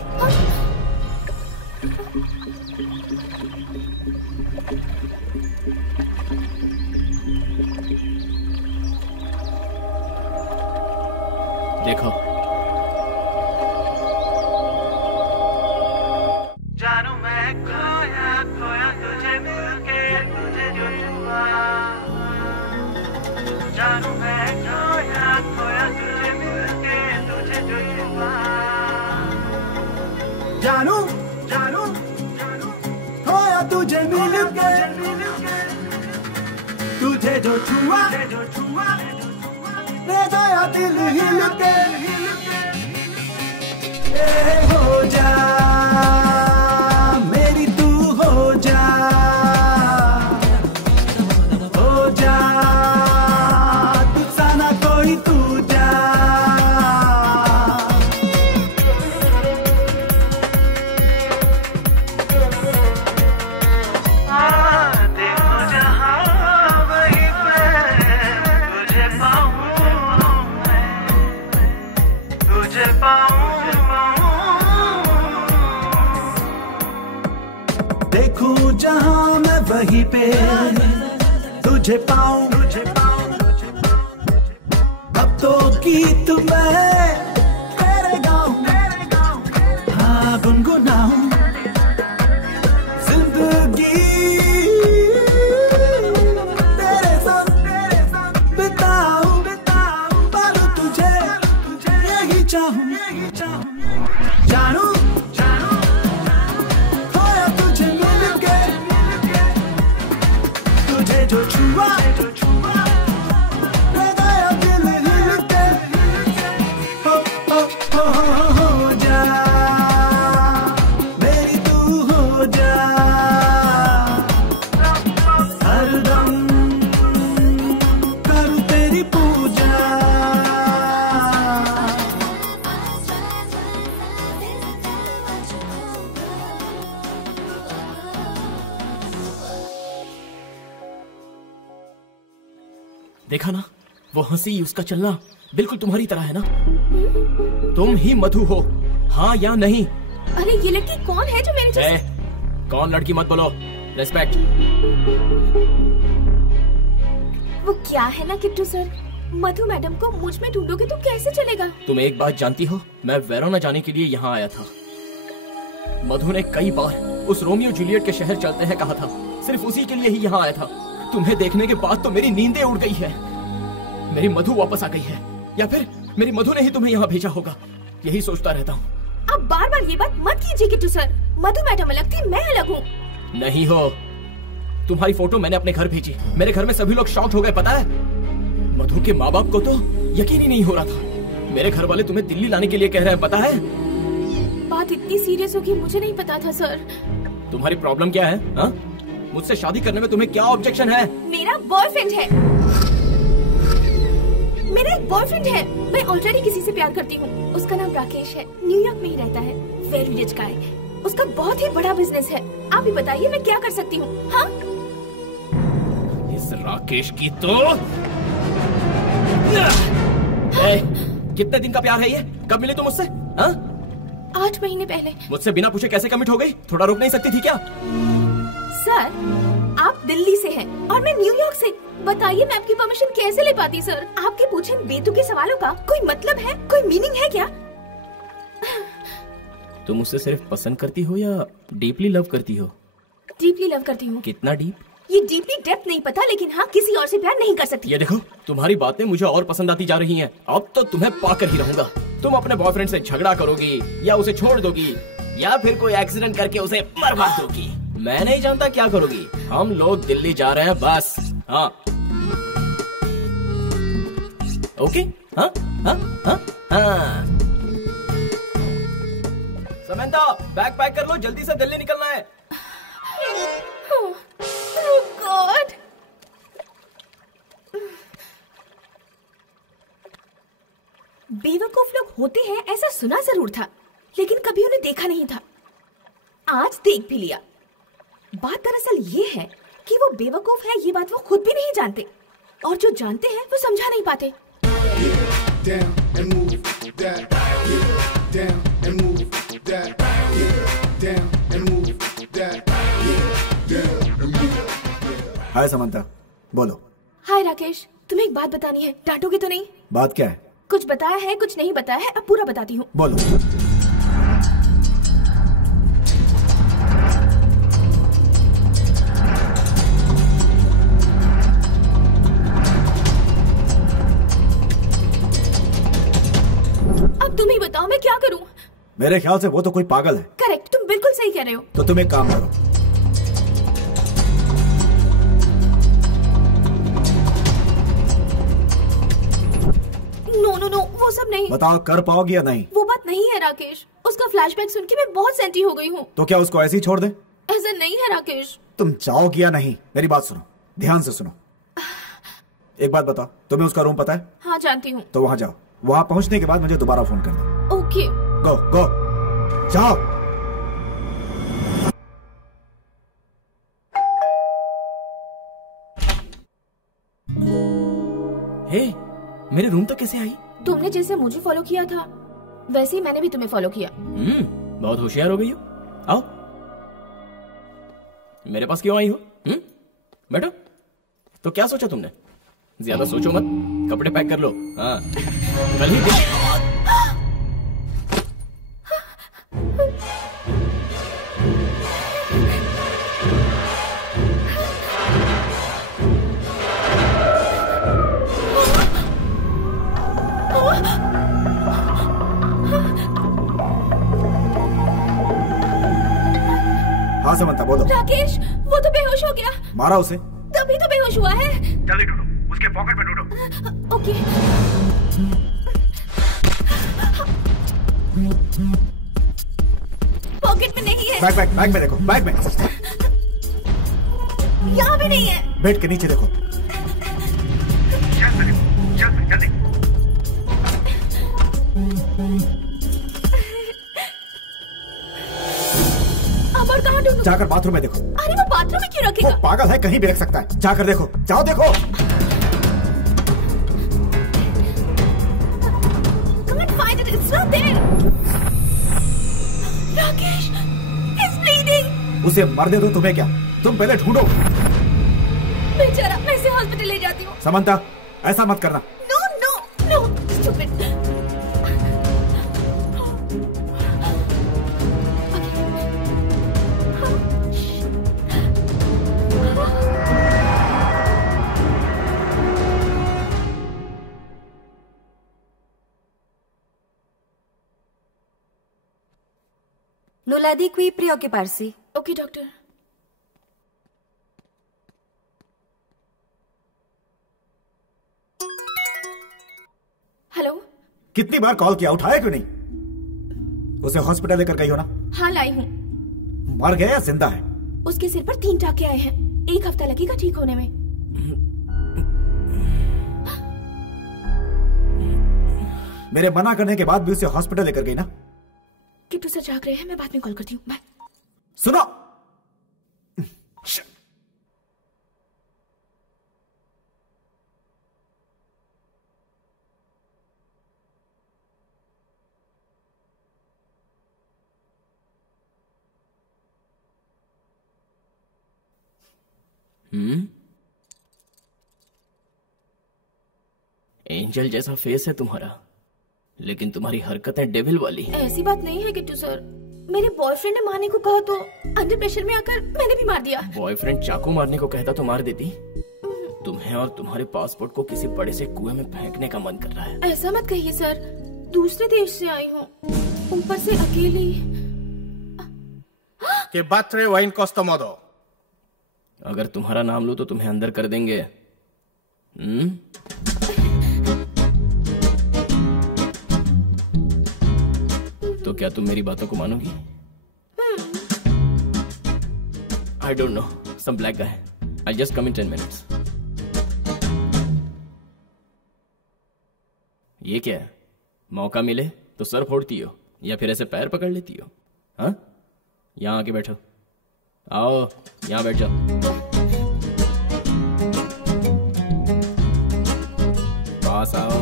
देखो जानू मैं खोया खोया तुझे मिलके तुझे जो छुआ। जानू मैं खोया खोया तुझे मिलके तुझे जो छुआ। जानू जानू खोया तुझे मिलके तुझे जो छुआ ले गया दिल हिल के। हो जा मेरी तू हो जा तुझसा ना कोई तू जा। देखो जहाँ वहीं पे तुझे पाऊँ तुझे पाऊँ। देखूं जहाँ मैं वहीं पे तुझे पाऊं। अब तो गीत मैं तेरे गाऊं, हाँ गुनगुनाऊं। जिंदगी तेरे संग बिताऊं पर तुझे यही चाहूं। जानू खोया तुझे मिलके तुझे जो छुआ ले गया दिल हिल के। हो जा मेरी तू हो जा हरदम करूं तेरी पूजा। देखा ना, वो हंसी उसका चलना बिल्कुल तुम्हारी तरह है ना। तुम ही मधु हो, हाँ या नहीं? अरे ये लड़की कौन है जो मेरे जैसे? कौन लड़की मत बोलो, रेस्पेक्ट। वो क्या है ना किट्टू सर, मधु मैडम को मुझ में ढूंढोगे तो कैसे चलेगा? तुम एक बात जानती हो, मैं वेरोना जाने के लिए यहाँ आया था। मधु ने कई बार उस रोमियो जूलियट के शहर चलते हैं कहा था, सिर्फ उसी के लिए ही यहाँ आया था। तुम्हें देखने के बाद तो मेरी नींदें उड़ गई है। मेरी मधु वापस आ गई है, या फिर मेरी मधु ने ही तुम्हें यहाँ भेजा होगा, यही सोचता रहता हूँ। आप बार बार ये बात मत कीजिए किट्टू सर, मधु मैडम अलग थी, मैं अलग हूँ। नहीं हो, तुम्हारी फोटो मैंने अपने घर भेजी, मेरे घर में सभी लोग शॉक्ड हो गए, पता है? मधु के माँ बाप को तो यकीन ही नहीं हो रहा था। मेरे घर वाले तुम्हें दिल्ली लाने के लिए कह रहे हैं, पता है? बात इतनी सीरियस होगी मुझे नहीं पता था सर। तुम्हारी प्रॉब्लम क्या है? हा? मुझसे शादी करने में तुम्हें क्या ऑब्जेक्शन है? मेरा बॉयफ्रेंड है, मेरा एक बॉयफ्रेंड है। मैं ऑलरेडी किसी से प्यार करती हूँ, उसका नाम राकेश है, न्यूयॉर्क में ही रहता है, वेरी रिच गाय। उसका बहुत ही बड़ा बिजनेस है। आप ही बताइए मैं क्या कर सकती हूँ? हाँ, इस राकेश की तो कितने दिन का प्यार है ये? कब मिले तुम मुझसे? 8 महीने पहले। मुझसे बिना पूछे कैसे कमिट हो गई? थोड़ा रुक नहीं सकती थी क्या? सर, आप दिल्ली से हैं और मैं न्यूयॉर्क से। बताइए मैं आपकी परमिशन कैसे ले पाती सर? आपके पूछे बेतुके सवालों का कोई मतलब है, कोई मीनिंग है क्या? तुम मुझसे सिर्फ पसंद करती हो या डीपली लव करती हो? डीपली लव करती हूँ। कितना डीप? ये डीपली डेप्थ नहीं पता, लेकिन हाँ किसी और से प्यार नहीं कर सकती। ये देखो, तुम्हारी बातें मुझे और पसंद आती जा रही हैं। अब तो तुम्हें पाकर ही रहूंगा। तुम अपने बॉयफ्रेंड से झगड़ा करोगी या उसे छोड़ दोगी या फिर कोई एक्सीडेंट करके उसे मरवा दोगी। मैं नहीं जानता क्या करोगी। हम लोग दिल्ली जा रहे हैं बस। हाँ ओके। हाँ हाँ हाँ हाँ। समंता, बैग पैक कर लो, जल्दी से दिल्ली निकलना है। Oh God! बेवकूफ लोग होते हैं ऐसा सुना जरूर था, लेकिन कभी उन्हें देखा नहीं था। आज देख भी लिया। बात दरअसल ये है कि वो बेवकूफ है, ये बात वो खुद भी नहीं जानते, और जो जानते हैं वो समझा नहीं पाते। हाय समंता, बोलो। हाय राकेश, तुम्हें एक बात बतानी है, डांटोगे तो नहीं? बात क्या है? कुछ बताया है, कुछ नहीं बताया है, अब पूरा बताती हूँ। बोलो। अब तुम ही बताओ मैं क्या करूँ? मेरे ख्याल से वो तो कोई पागल है। करेक्ट, तुम बिल्कुल सही कह रहे हो। तो तुम एक काम करो, नो, वो सब नहीं। बताओ कर पाओगी या नहीं? वो बात नहीं है राकेश, उसका फ्लैशबैक सुन के मैं बहुत सेंटी हो गई हूँ। तो क्या उसको ऐसे ही छोड़ दे? ऐसा नहीं है राकेश। तुम चाहोगी या नहीं? मेरी बात सुनो, ध्यान से सुनो। एक बात बताओ, तुम्हें उसका रूम पता है? हाँ जानती हूँ। तो वहाँ जाओ, वहाँ पहुँचने के बाद मुझे दोबारा फोन करना। ओके। गो गो, जाओ। हे, मेरे रूम तक कैसे आई? तुमने जैसे मुझे फॉलो किया था वैसे ही मैंने भी तुम्हें फॉलो किया। बहुत होशियार हो गई हो। आओ, मेरे पास क्यों आई हो? बैठो। तो क्या सोचा तुमने? ज्यादा सोचो मत, कपड़े पैक कर लो। हाँ, कल ही हाँ समंता, बोलो। राकेश, वो तो बेहोश हो गया। मारा उसे? तभी तो बेहोश हुआ है। जल्दी ढूंढो, उसके पॉकेट में ढूंढो। ओके। पॉकेट में नहीं है। बैग में देखो, बैग में। यहाँ भी नहीं है। बेड के नीचे देखो। जल्दी। अब और कहाँ ढूंढूं? जाकर बाथरूम में देखो। अरे वो बाथरूम में क्यों रखेगा? वो पागल है, कहीं भी रख सकता है। जाकर देखो, जाओ देखो। Can't find it, it's not there. Rakesh, he's bleeding. उसे मरने दो, तुम्हें क्या? तुम पहले ढूंढो। बेचारा, मैं इसे हॉस्पिटल ले जाती हूँ। समंता, ऐसा मत करना। No, stupid. Nulla di qui preoccuparsi. Okay doctor. Hello. कितनी बार कॉल किया, उठाया क्यों नहीं? उसे हॉस्पिटल लेकर गई हो ना? हाँ लाई हूँ। मर गया या जिंदा है? उसके सिर पर 3 टाके आए हैं, 1 हफ्ता लगेगा ठीक होने में। मेरे मना करने के बाद भी उसे हॉस्पिटल लेकर गई ना? किट्टू सर जाग रहे हैं, मैं बाद में कॉल करती हूँ। बाय। सुनो, एंजल जैसा फेस है तुम्हारा, लेकिन तुम्हारी हरकतें डेविल वाली हैं। ऐसी बात नहीं है किट्टू सर, मेरे बॉयफ्रेंड ने मारने को कहा तो अंडर प्रेशर में आकर मैंने भी मार दिया। बॉयफ्रेंड चाकू मारने को कहता तो मार देती। तुम्हें और तुम्हारे पासपोर्ट को किसी बड़े से कुएं में फेंकने का मन कर रहा है। ऐसा मत कहिए सर, दूसरे देश से आई हूँ, ऊपर से अकेली। Che battere o in questo modo? अगर तुम्हारा नाम लो तो तुम्हें अंदर कर देंगे। तो क्या तुम मेरी बातों को मानोगी? I don't know, some black guy. I'll just come in 10 minutes. ये क्या है? मौका मिले तो सर फोड़ती हो या फिर ऐसे पैर पकड़ लेती हो? हाँ? यहाँ आके बैठो। आओ, यहाँ बैठ जाओ। पास आओ।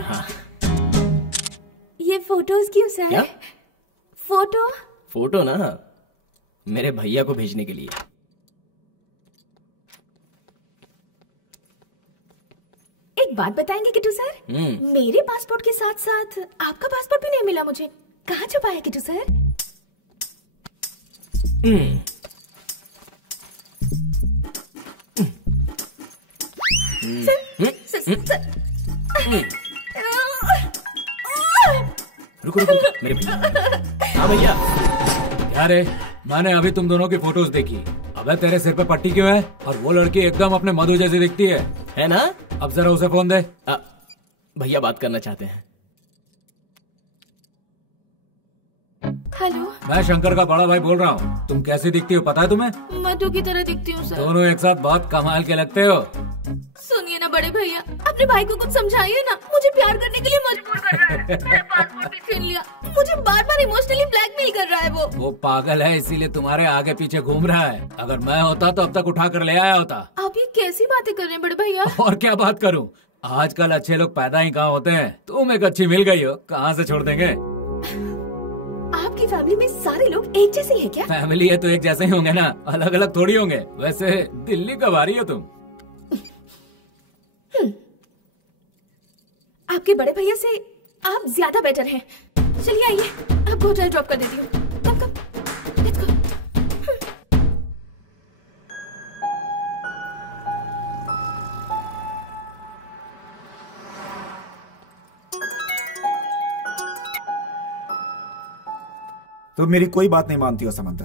हाँ। ये फोटोज क्यों सर? क्या? फोटो ना, मेरे भैया को भेजने के लिए। एक बात बताएंगे किट्टू सर? मेरे पासपोर्ट के साथ साथ आपका पासपोर्ट भी नहीं मिला मुझे। कहाँ छुपा है किट्टू सर? रुको मेरे भैया। हाँ भैया। क्या रे, मैंने अभी तुम दोनों की फोटोज देखी। अबे तेरे सिर पे पट्टी क्यों है? और वो लड़की एकदम अपने मधु जैसी दिखती है ना? अब जरा उसे फोन दे। भैया बात करना चाहते हैं। हेलो, मैं शंकर का बड़ा भाई बोल रहा हूँ। तुम कैसी दिखती हो पता है तुम्हें? मधु की तरह दिखती हूँ सर। दोनों एक साथ बहुत कमाल के लगते हो। सुनिए ना बड़े भैया, अपने भाई को कुछ समझाइए ना। मुझे प्यार करने के लिए मजबूर कर रहा है। मेरा पासपोर्ट भी छीन लिया। मुझे बार बार इमोशनली ब्लैकमेल कर रहा है वो पागल है, इसीलिए तुम्हारे आगे पीछे घूम रहा है। अगर मैं होता तो अब तक उठा कर ले आया होता। आप ये कैसी बातें कर रहे हैं बड़े भैया? और क्या बात करूँ, आजकल अच्छे लोग पैदा ही कहाँ होते हैं। तुम एक अच्छी मिल गई हो, कहाँ से छोड़ देंगे। आपकी फैमिली में सारे लोग एक जैसे हैं क्या? फैमिली है तो एक जैसे ही होंगे ना, अलग अलग थोड़ी होंगे। वैसे दिल्ली कब आ रही हो तुम? आपके बड़े भैया से आप ज्यादा बेटर हैं। चलिए आइए, आपको होटल ड्रॉप कर देती हूँ। कम लेट्स गो। तुम मेरी कोई बात नहीं मानती हो समंता।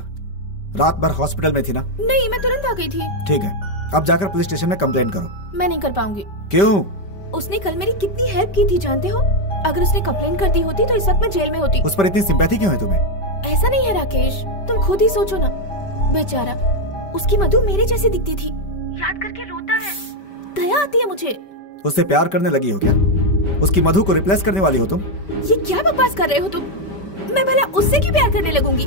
रात भर हॉस्पिटल में थी ना? नहीं, मैं तुरंत आ गई थी। ठीक है, अब जाकर पुलिस स्टेशन में कंप्लेंट करो। मैं नहीं कर पाऊंगी। क्यों? उसने कल मेरी कितनी हेल्प की थी जानते हो? अगर उसने कंप्लेंट कर दी होती तो इस वक्त मैं जेल में होती। उस पर इतनी सिंपैथी क्यों है तुम्हें? ऐसा नहीं है राकेश, तुम खुद ही सोचो ना। बेचारा, उसकी मधु मेरे जैसी दिखती थी। याद करके रोता है। दया आती है मुझे। उससे प्यार करने लगी हो क्या? उसकी मधु को रिप्लेस करने वाली हो तुम? ये क्या बकवास कर रहे हो तुम? मैं भला उससे क्यों प्यार करने लगूंगी?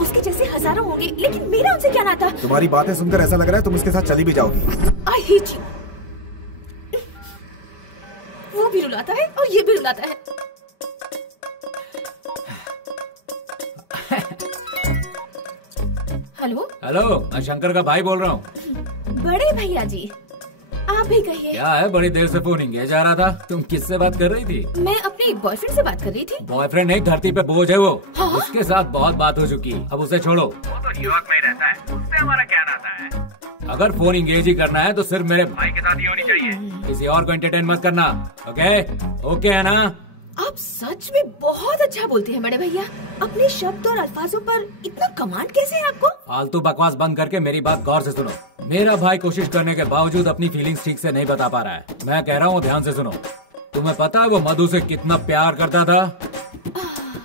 उसके जैसे हजारों होंगे, लेकिन मेरा उनसे क्या नाता? तुम्हारी बातें सुनकर ऐसा लग रहा है तुम उसके साथ चली भी जाओगी। I hate you। वो भी रुलाता है और ये भी रुलाता है। हेलो हेलो, मैं शंकर का भाई बोल रहा हूँ। बड़े भैया जी, आप भी कहिए। क्या है, बड़ी देर से फोन इंगेज आ रहा था। तुम किससे बात कर रही थी? मैं अपने बॉयफ्रेंड से बात कर रही थी। बॉयफ्रेंड नहीं, धरती पे बोझ है वो। हाँ? उसके साथ बहुत बात हो चुकी, अब उसे छोड़ो। वो तो न्यूयॉर्क में ही रहता है, उससे हमारा क्या नाता है? अगर फोन इंगेज ही करना है तो सिर्फ मेरे भाई के साथ ही होनी चाहिए। किसी और को एंटरटेन मत करना। ओके ओके है ना? आप सच में बहुत अच्छा बोलते हैं बड़े भैया। अपने शब्द और अल्फाजों पर इतना कमांड कैसे है आपको? फालतू बकवास बंद करके मेरी बात गौर से सुनो। मेरा भाई कोशिश करने के बावजूद अपनी फीलिंग्स ठीक से नहीं बता पा रहा है। मैं कह रहा हूँ ध्यान से सुनो। तुम्हें पता है वो मधु से कितना प्यार करता था?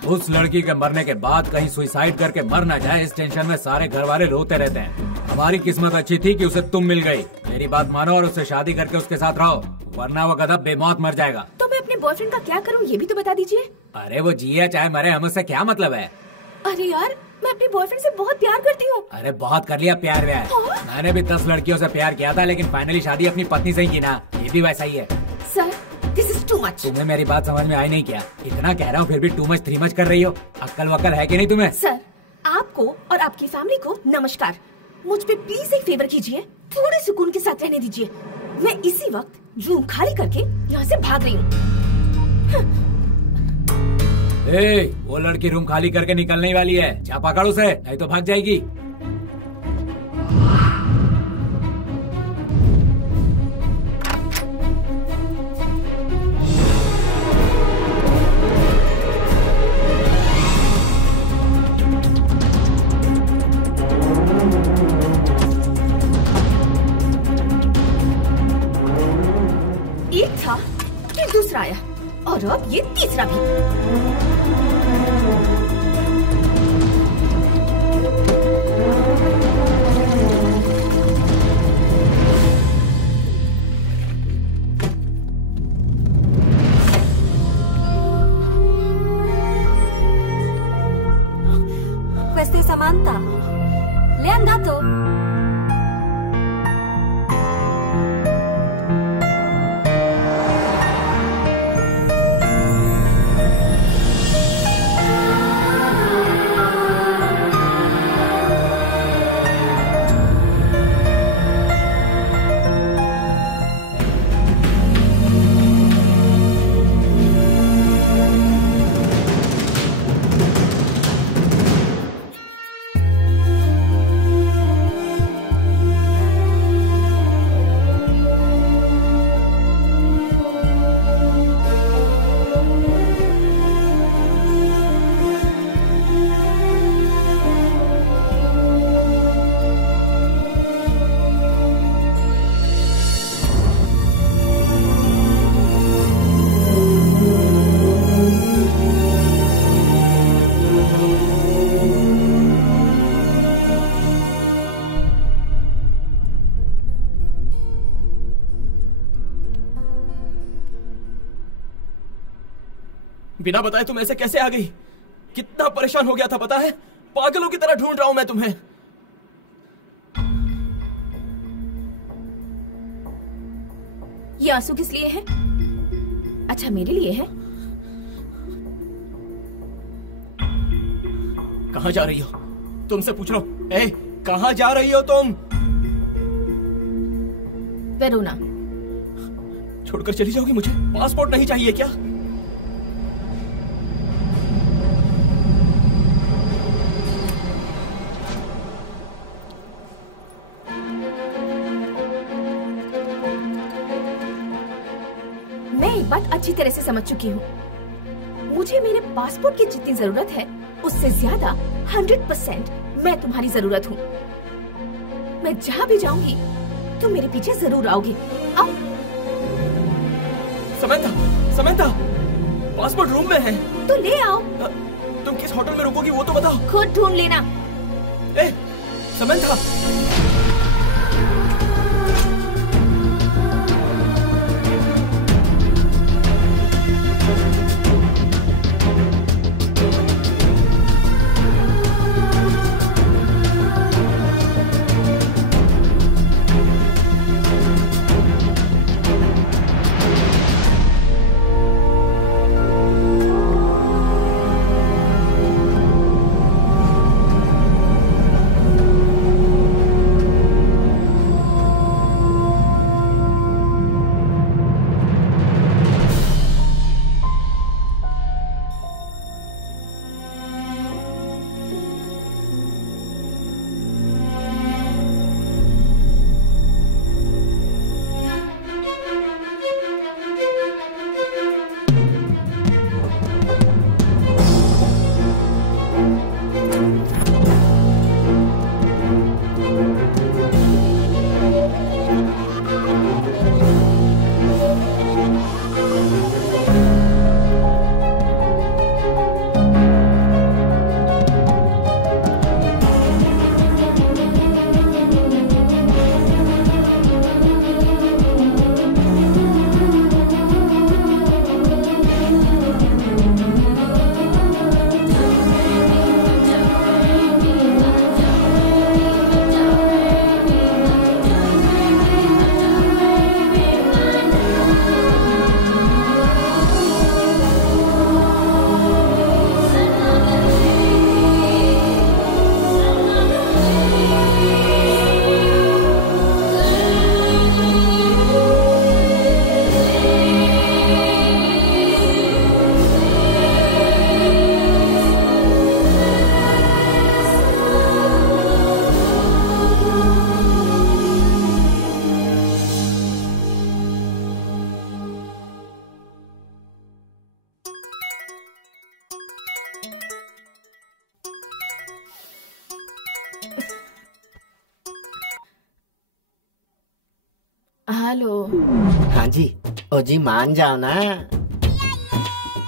उस लड़की के मरने के बाद कहीं सुसाइड करके मर ना जाए, इस टेंशन में सारे घर वाले रोते रहते हैं। हमारी किस्मत अच्छी थी कि उसे तुम मिल गई। मेरी बात मानो और उससे शादी करके उसके साथ रहो, वरना वो गधा बेमौत मर जाएगा। तो मैं अपने बॉयफ्रेंड का क्या करूँ ये भी तो बता दीजिए। अरे वो जिए चाहे मरे, हमें उससे क्या मतलब है? अरे यार, मैं अपने बॉयफ्रेंड से बहुत प्यार करती हूँ। अरे बहुत कर लिया प्यार व्यार। मैंने भी 10 लड़कियों से प्यार किया था, लेकिन फाइनली शादी अपनी पत्नी से ही की ना। ये भी वैसा ही है। Sir, this is too much. तुम्हें मेरी बात समझ में आई नहीं क्या? इतना कह रहा हूँ फिर भी टू मच 3 मच कर रही हो। अक्ल वक्ल है कि नहीं तुम्हें? सर, आपको और आपकी फैमिली को नमस्कार। मुझ पे प्लीज एक फेवर कीजिए, थोड़े सुकून के साथ रहने दीजिए। मैं इसी वक्त रूम खाली करके यहाँ से भाग रही हूँ। वो लड़की रूम खाली करके निकलने वाली है, जा पकड़ उसे, नहीं तो भाग जाएगी। एक था, फिर दूसरा आया और अब ये तीसरा भी। Questa è Samantha. Le è andato? बिना बताए तुम ऐसे कैसे आ गई? कितना परेशान हो गया था पता है? पागलों की तरह ढूंढ रहा हूं मैं तुम्हें। ये आंसू किस लिए है? अच्छा मेरे लिए है। कहाँ जा रही हो? तुमसे पूछ रहा हूं। ए, कहाँ जा रही हो तुम? वेरोना। छोड़कर चली जाओगी मुझे? पासपोर्ट नहीं चाहिए क्या? मैं एक बात अच्छी तरह से समझ चुकी हूँ। मुझे मेरे पासपोर्ट की जितनी जरूरत है उससे ज्यादा 100% मैं तुम्हारी जरूरत हूँ। मैं जहाँ भी जाऊंगी तुम मेरे पीछे जरूर आओगे। आओ। समंथा, समंथा, पासपोर्ट रूम में है। तो ले आओ। तुम किस होटल में रुकोगी वो तो बताओ। खुद ढूंढ लेना। ए, समंथा। हेलो। हाँ जी। ओ जी मान जाओ ना।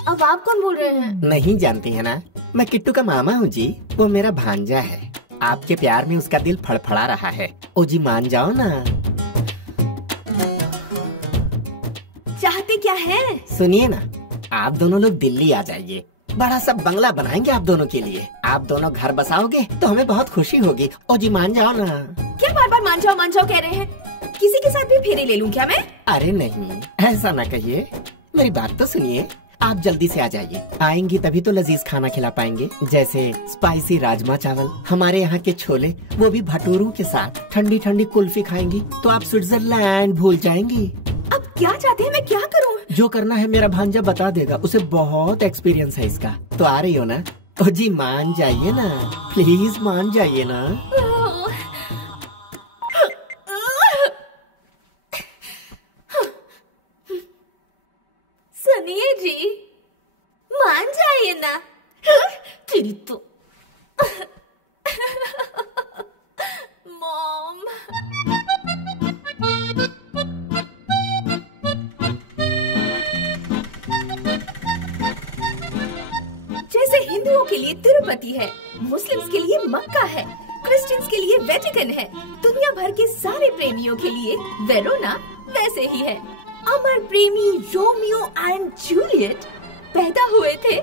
अब आप कौन बोल रहे हैं? नहीं जानती है ना, मैं किट्टू का मामा हूँ जी। वो मेरा भांजा है। आपके प्यार में उसका दिल फड़फड़ा रहा है। ओ जी मान जाओ ना। चाहते क्या है? सुनिए ना, आप दोनों लोग दिल्ली आ जाइए। बड़ा सा बंगला बनाएंगे आप दोनों के लिए। आप दोनों घर बसाओगे तो हमें बहुत खुशी होगी। ओ जी मान जाओ ना। क्या बार बार मान जाओ कह रहे हैं? किसी के साथ भी फेरे ले लूं क्या मैं? अरे नहीं, ऐसा ना कहिए, मेरी बात तो सुनिए। आप जल्दी से आ जाइए। आएंगी तभी तो लजीज खाना खिला पाएंगे, जैसे स्पाइसी राजमा चावल, हमारे यहाँ के छोले, वो भी भटूरों के साथ। ठंडी ठंडी कुल्फी खाएंगी तो आप स्विट्जरलैंड भूल जाएंगी। अब क्या चाहते हैं, मैं क्या करूं? जो करना है मेरा भांजा बता देगा, उसे बहुत एक्सपीरियंस है इसका। तो आ रही हो ना? ओ जी मान जाइए ना, प्लीज मान जाइए ना। सुनिए जी, मान जाइए ना। तेरी तो मॉम। जैसे हिंदुओं के लिए तिरुपति है, मुस्लिम्स के लिए मक्का है, क्रिश्चियंस के लिए वेटिकन है, दुनिया भर के सारे प्रेमियों के लिए वेरोना वैसे ही है। अमर प्रेमी रोमियो एंड जूलियट पैदा हुए थे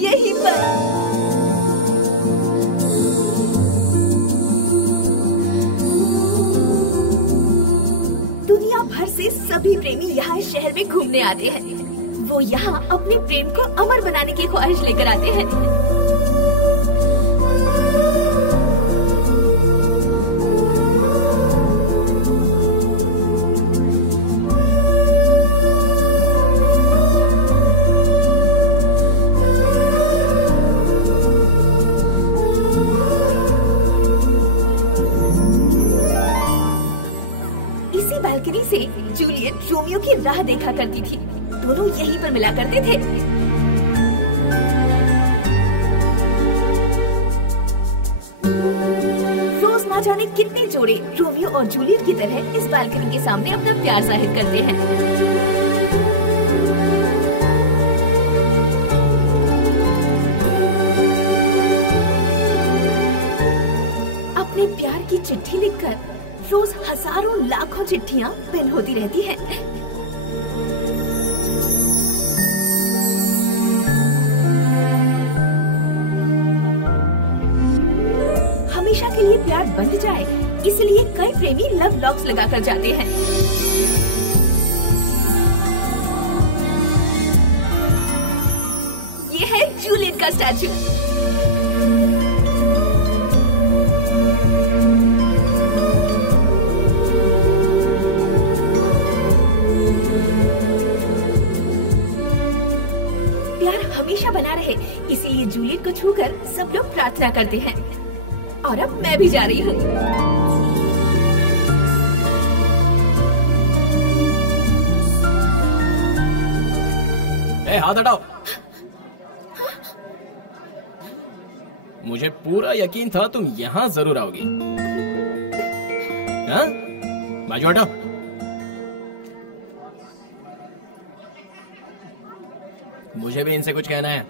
यहीं पर। दुनिया भर से सभी प्रेमी यहाँ इस शहर में घूमने आते हैं। वो यहाँ अपने प्रेम को अमर बनाने की ख्वाहिश लेकर आते हैं। बालकनी से जूलियट रोमियो की राह देखा करती थी। दोनों यहीं पर मिला करते थे। रोज ना जाने कितने जोड़े रोमियो और जूलियट की तरह इस बालकनी के सामने अपना प्यार जाहिर करते हैं। अपने प्यार की चिट्ठी लिखकर रोज हजारों लाखों चिट्ठियां पेन होती रहती हैं। हमेशा के लिए प्यार बंध जाए, इसलिए कई प्रेमी लव लॉक्स लगाकर जाते हैं। ये है जूलियट का स्टैचू। हमेशा बना रहे, इसीलिए जूलियट को छूकर सब लोग प्रार्थना करते हैं। और अब मैं भी जा रही हूँ। हाथ हटाओ। मुझे पूरा यकीन था तुम यहाँ जरूर आओगी। हाँ? बाजू हटाओ। मुझे भी इनसे कुछ कहना है।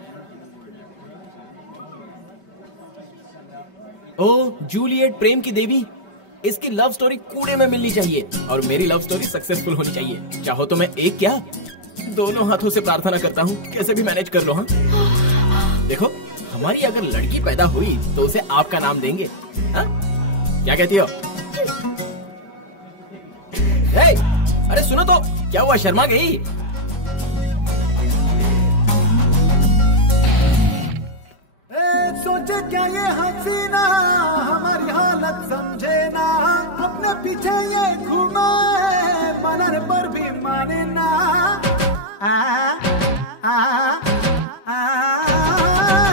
ओ जूलियट प्रेम की देवी, इसकी लव स्टोरी कूड़े में मिलनी चाहिए और मेरी लव स्टोरी सक्सेसफुल होनी चाहिए। चाहो तो मैं एक क्या दोनों हाथों से प्रार्थना करता हूँ, कैसे भी मैनेज कर लो। हाँ देखो, हमारी अगर लड़की पैदा हुई तो उसे आपका नाम देंगे। हा? क्या कहती हो? हे, अरे सुनो तो, क्या हुआ, शर्मा गई? सोचे क्या ये हसीना हमारी हालत समझे ना, अपने पीछे ये घूमा है मनर पर भी माने ना।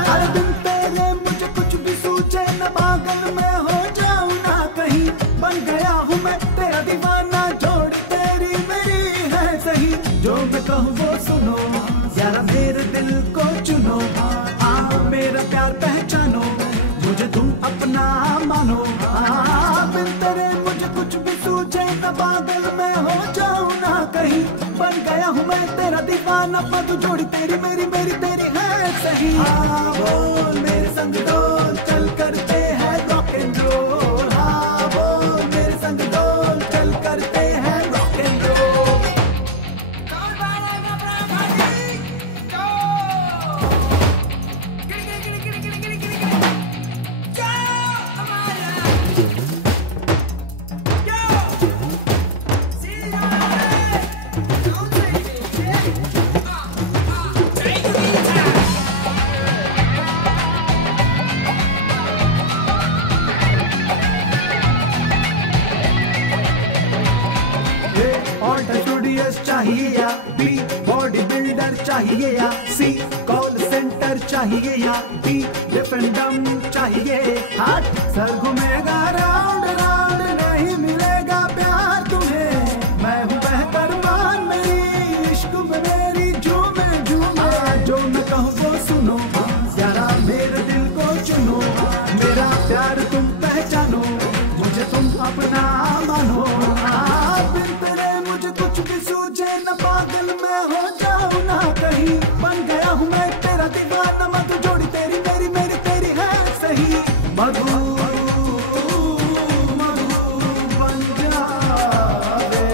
हर दिन तेरे मुझे कुछ भी सूझे न, पागल में हो जाऊं ना कहीं। बन गया हूँ मैं तेरा दीवाना, जोड़ तेरी मेरी है सही। जो मैं कहूँ वो सुनो, यारा मेरे दिल को चुनो। मेरा प्यार पहचानो, मुझे तुम अपना मानो। बिन तेरे मुझे कुछ भी सूझे न पागल मैं हो जाऊं ना कहीं, बन गया हूँ मैं तेरा दीवाना, मधु जोड़ी तेरी मेरी मेरी तेरी है सही। हाँ बोल मेरे संग डोल, चल करते हैं रॉक एंड रोल। हाँ बोल मेरे संग डोल, चल करते हैं रॉक एंड रोल। चाहिए या बी बॉडी बिल्डर चाहिए या सी कॉल सेंटर चाहिए या डी डिफेंडम चाहिए। हाथ सर घूमेगा राउंड राउंड, नहीं मिलेगा प्यार तुम्हें। मैं हूँ बेहतर मान मेरी इश्क में मेरी झूमे झूमे। जो मैं कहूँ वो सुनो यारा, मेरे दिल को चुनो, मेरा प्यार तुम पहचानो, मुझे तुम अपना मानो। बिन तेरे मुझे कुछ भी सूझे न, पागल मैं हो जाऊं ना कहीं, बन गया हूँ मैं तेरा दीवाना, मधु जोड़ी तेरी मेरी मेरी तेरी है सही। मधु मधु बन जावे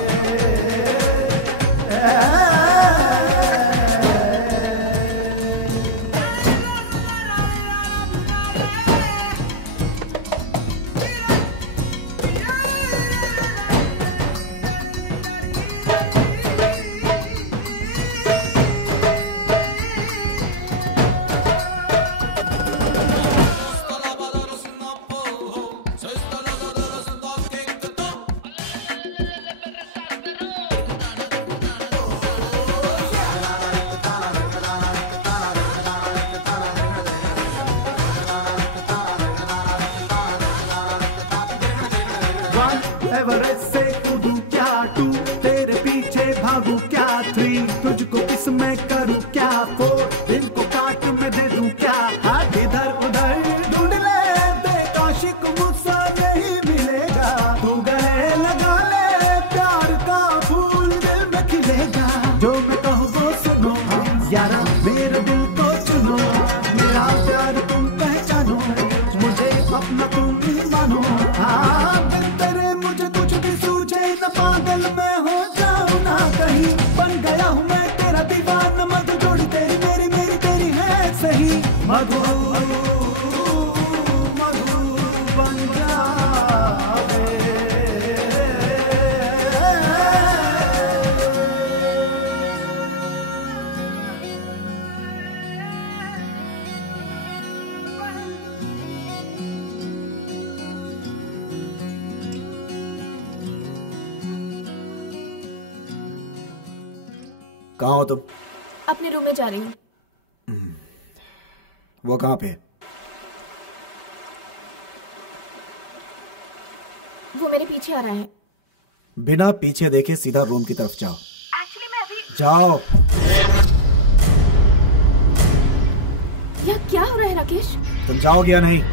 एवरेस्ट से कूदूं क्या टू, तेरे पीछे भागूं क्या थ्री, तुझको किस में करूं क्या फोर, दिल को काट में दे दूं क्या। हाथ इधर उधर ढूंढ ले, देख आशिक मुझसे नहीं मिलेगा, तू गले लगा ले, प्यार का फूल दिल में खिलेगा। जो मैं कहूँ वो सुनो यारा, मेरे दिल को चुनो, मेरा प्यार तुम पहचानो, मुझे अपना तुम भी मानो। हाँ तेरे मुझे कुछ भी सूझे न, पागल मैं हो जाऊं ना कहीं, बन गया हूँ मैं तेरा दीवाना, मधु जोड़ी तेरी मेरी मेरी तेरी है सही। मधु मधु बन जावे कहाँ हो तुम? अपने रूम में जा रही हूँ। वो कहाँ पे? वो मेरे पीछे आ रहा है। बिना पीछे देखे सीधा रूम की तरफ जाओ। एक्चुअली मैं अभी जाओ। यह क्या हो रहा है राकेश? तुम जाओगे या नहीं?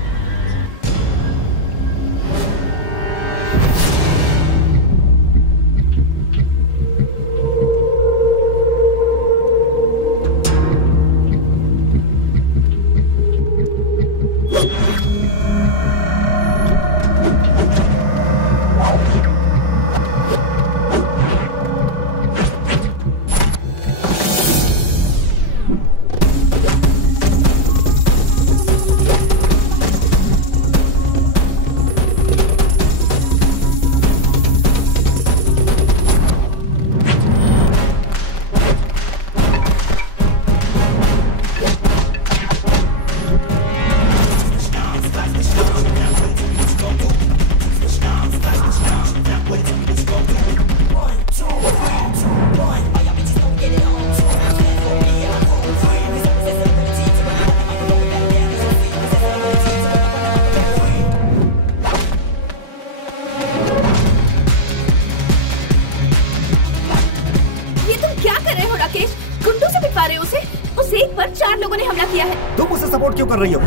एक पर 4 लोगों ने हमला किया है। तुम उसे सपोर्ट क्यों कर रही हो?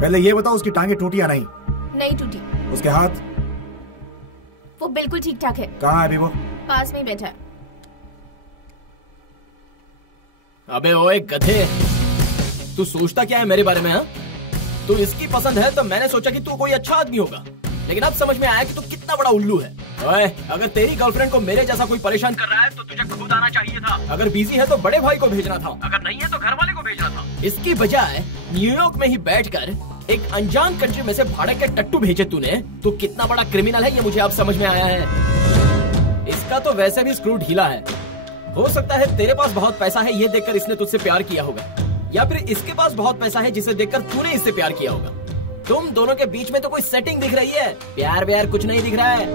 पहले ये बताओ उसकी टांगे टूटी या नहीं? नहीं टूटी। उसके हाथ? वो बिल्कुल ठीक ठाक है। कहाँ है अभी वो? पास में ही बैठा है। अबे ओए गधे, तू सोचता क्या है मेरे बारे में? हाँ, तू इसकी पसंद है तो मैंने सोचा कि तू कोई अच्छा आदमी होगा, लेकिन अब समझ में आया कि तू कितना बड़ा उल्लू है। ओए, अगर तेरी गर्लफ्रेंड को मेरे जैसा कोई परेशान कर रहा है तो तुझे खुद आना चाहिए था। अगर बिजी है तो बड़े भाई को भेजना था, अगर नहीं है तो घर वाले को भेजना था। इसकी बजाय न्यूयॉर्क में ही बैठकर एक अनजान कंट्री में से भाड़े के टट्टू भेजे तूने। तू कितना बड़ा क्रिमिनल है ये मुझे अब समझ में आया है। इसका तो वैसे भी स्क्रू ढीला है। हो सकता है तेरे पास बहुत पैसा है ये देखकर इसने तुझसे प्यार किया होगा, या फिर इसके पास बहुत पैसा है जिसे देखकर तूने इससे प्यार किया होगा। तुम दोनों के बीच में तो कोई सेटिंग दिख रही है, प्यार व्यार कुछ नहीं दिख रहा है।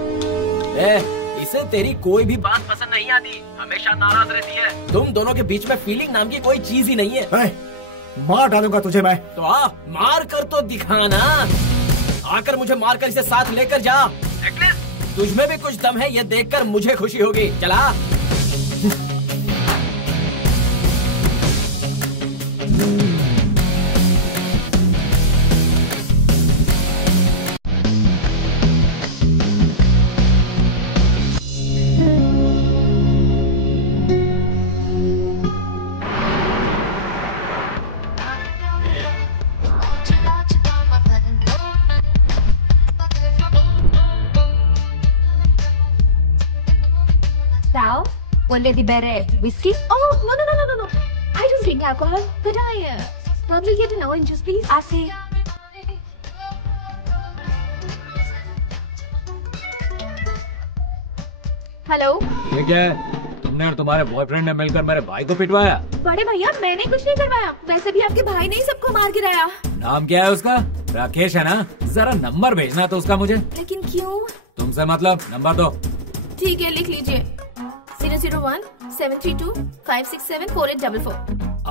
इसे तेरी कोई भी बात पसंद नहीं आती, हमेशा नाराज रहती है। तुम दोनों के बीच में फीलिंग नाम की कोई चीज ही नहीं है। मार डालूंगा तुझे मैं। तो आ, मार कर तो दिखाना। आकर मुझे मार कर इसे साथ लेकर जा। एटलीस्ट तुझमें भी कुछ दम है ये देखकर मुझे खुशी होगी। चला। Sal, will Lady Bere whiskey? Oh, no. I don't drink alcohol, but I probably get an orange juice, please. I see. Hello. ये क्या है? तुमने और तुम्हारे बॉयफ्रेंड ने मिलकर मेरे भाई को पिटवाया? बड़े भैया मैंने कुछ नहीं करवाया, वैसे भी आपके भाई ने ही सबको मार गिराया। नाम क्या है उसका? राकेश है ना? जरा नंबर भेजना तो उसका मुझे। लेकिन क्यों? तुमसे मतलब, नंबर दो। ठीक है लिख लीजिए 001 732 567 4844।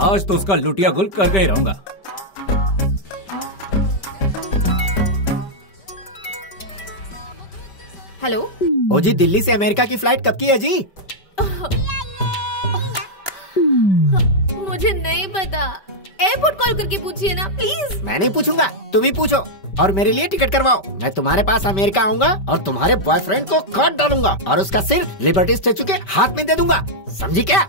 आज तो उसका लुटिया गुल करके ही रहूंगा। हेलो। ओ जी, दिल्ली से अमेरिका की फ्लाइट कब की है जी? मुझे नहीं पता, एयरपोर्ट कॉल करके पूछिए ना प्लीज। मैं नहीं पूछूंगा, तुम ही पूछो और मेरे लिए टिकट करवाओ। मैं तुम्हारे पास अमेरिका आऊंगा और तुम्हारे बॉयफ्रेंड को काट डालूंगा और उसका सिर लिबर्टी स्टेचू के हाथ में दे दूंगा, समझी क्या?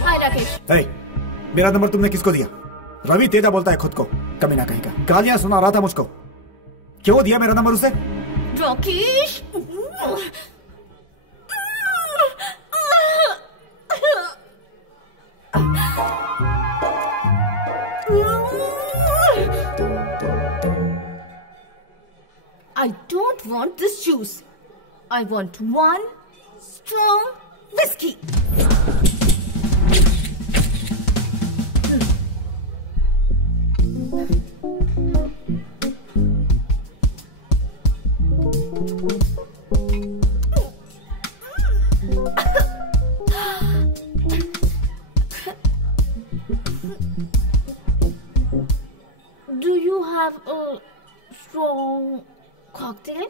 हाय राकेश। मेरा नंबर तुमने किसको दिया? रवि तेजा बोलता है खुद को, कमीना कहीं का। गालियां सुना रहा था मुझको। क्यों दिया मेरा नंबर उसे? Rakesh, I don't want this juice. I want one strong whiskey. Do you have a strong cocktail?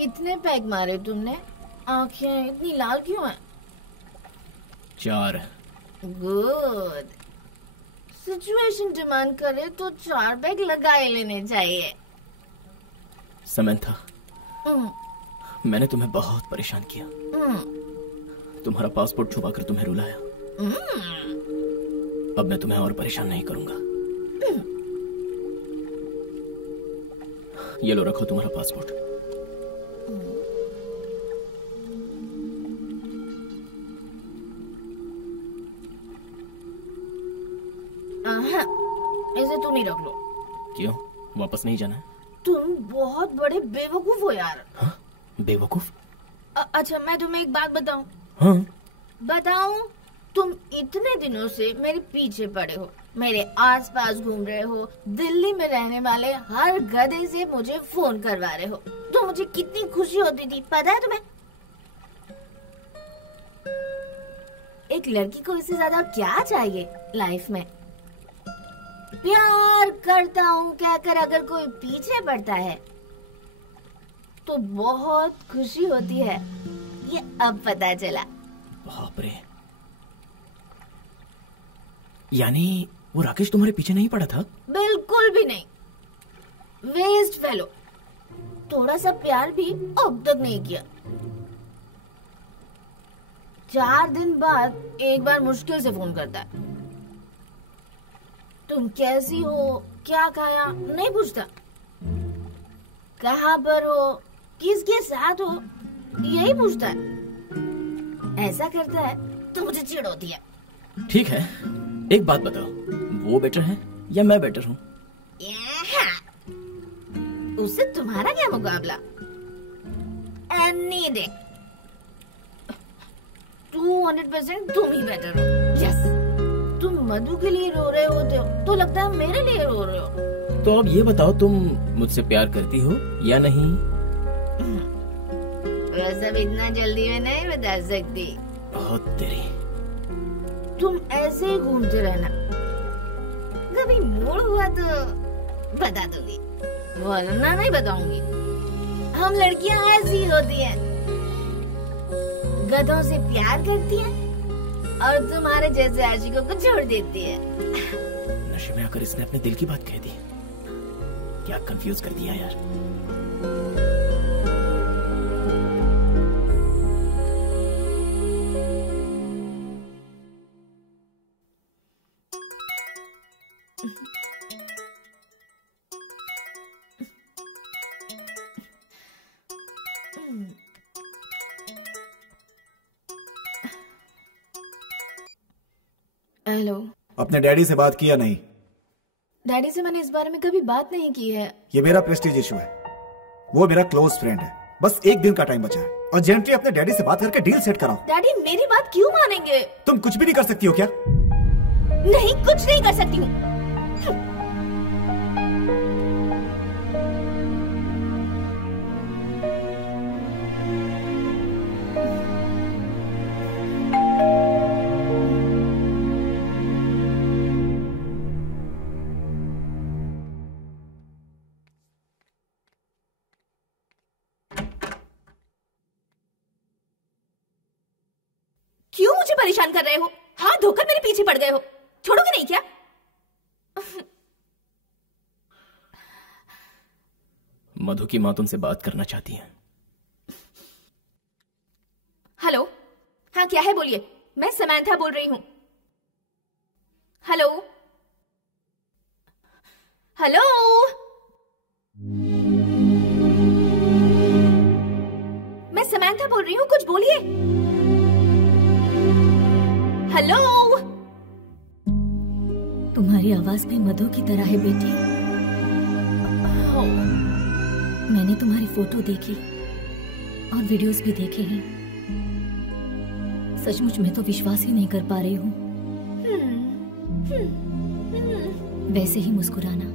कितने पैग मारे तुमने? आंखें इतनी लाल क्यों हैं? 4। गुड। सिचुएशन डिमांड करे तो 4 पैग लगा ही लेने चाहिए। समंथा, मैंने तुम्हें बहुत परेशान किया। तुम्हारा पासपोर्ट छुपा कर तुम्हें रुलाया। अब मैं तुम्हें और परेशान नहीं करूंगा। ये लो, रखो तुम्हारा पासपोर्ट। पैसे तुम ही रख लो। क्यों, वापस नहीं जाना? तुम बहुत बड़े बेवकूफ हो यार। हाँ? बेवकूफ? अच्छा मैं तुम्हें एक बात बताऊं? हाँ? बताऊं? तुम इतने दिनों से मेरे पीछे पड़े हो, मेरे आसपास घूम रहे हो, दिल्ली में रहने वाले हर गधे से मुझे फोन करवा रहे हो। तो मुझे कितनी खुशी होती थी पता है तुम्हें? एक लड़की को इससे ज्यादा क्या चाहिए लाइफ में? प्यार करता हूँ कहकर अगर कोई पीछे पड़ता है तो बहुत खुशी होती है, ये अब पता चला। बाप रे, यानी वो राकेश तुम्हारे पीछे नहीं पड़ा था? बिल्कुल भी नहीं, वेस्ट फेलो। थोड़ा सा प्यार भी अब तक नहीं किया। 4 दिन बाद एक बार मुश्किल से फोन करता है। तुम कैसी हो, क्या खाया, नहीं पूछता। कहाँ पर हो, किसके साथ हो, यही पूछता है। ऐसा करता है तो मुझे चिढ़ होती है। ठीक है, एक बात बताओ, वो बेटर है या मैं बेटर हूँ? उससे तुम्हारा क्या मुकाबला? एनी डे 200% तुम ही बेटर हो। यस, तुम मधु के लिए रो रहे होते हो तो लगता है मेरे लिए रो रहे हो। तो अब ये बताओ, तुम मुझसे प्यार करती हो या नहीं? वैसे भी इतना जल्दी मैं नहीं बता सकती। बहुत तेरी। तुम ऐसे ही घूमते रहना, कभी मूड हुआ तो बता दूंगी, वरना नहीं बताऊंगी। हम लड़कियां ऐसी होती हैं, गधों से प्यार करती हैं और तुम्हारे जैसे आशिकों को छोड़ देती है। नशे में आकर इसने अपने दिल की बात कह दी। क्या कंफ्यूज कर दिया यार। हेलो। अपने डैडी से बात किया नहीं? डैडी से मैंने इस बारे में कभी बात नहीं की है। ये मेरा प्रेस्टीज इशू है, वो मेरा क्लोज फ्रेंड है। बस 1 दिन का टाइम बचा है, अर्जेंटली अपने डैडी से बात करके डील सेट कराओ। डैडी मेरी बात क्यों मानेंगे? तुम कुछ भी नहीं कर सकती हो क्या? नहीं, कुछ नहीं कर सकती हूँ। क्यों मुझे परेशान कर रहे हो? हाथ धोकर मेरे पीछे पड़ गए हो, छोड़ोगे नहीं क्या? मधु की माँ तुमसे बात करना चाहती है। हेलो। हाँ क्या है, बोलिए। मैं समंथा बोल रही हूँ। Hello hello. मैं समंथा बोल रही हूँ, कुछ बोलिए। हेलो। तुम्हारी आवाज भी मधु की तरह है बेटी। मैंने तुम्हारी फोटो देखी और वीडियोस भी देखे हैं। सचमुच मैं तो विश्वास ही नहीं कर पा रही हूँ। वैसे ही मुस्कुराना,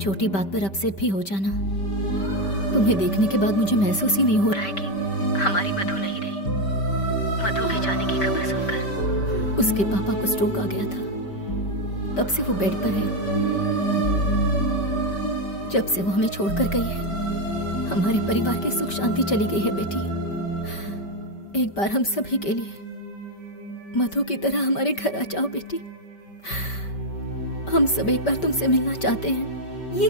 छोटी बात पर अपसेट भी हो जाना। तुम्हें देखने के बाद मुझे महसूस ही नहीं हो रहा है कि हमारी मधु नहीं रही। मधु के जाने की खबर सुनकर उसके पापा को स्ट्रोक आ गया था, तब से वो बेड पर है। जब से वो हमें छोड़कर गई है, हमारे परिवार की सुख शांति चली गई है बेटी। एक बार हम सभी के लिए मधु की तरह हमारे घर आ जाओ बेटी। हम सब एक बार तुमसे मिलना चाहते हैं। ये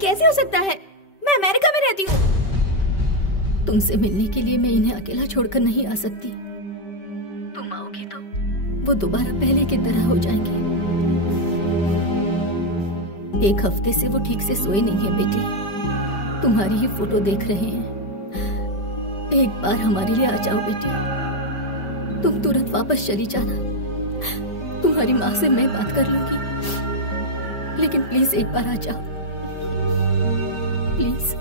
कैसे हो सकता है? मैं अमेरिका में रहती हूँ। तुमसे मिलने के लिए मैं इन्हें अकेला छोड़कर नहीं आ सकती। तुम आओगी तो वो दोबारा पहले की तरह हो जाएंगे। 1 हफ्ते से वो ठीक से सोए नहीं है बेटी। तुम्हारी ही फोटो देख रहे हैं। एक बार हमारे लिए आ जाओ बेटी। तुम तुरंत वापस चली जाना। तुम्हारी माँ से मैं बात कर लूंगी। लेकिन प्लीज एक बार आ जाओ, प्लीज।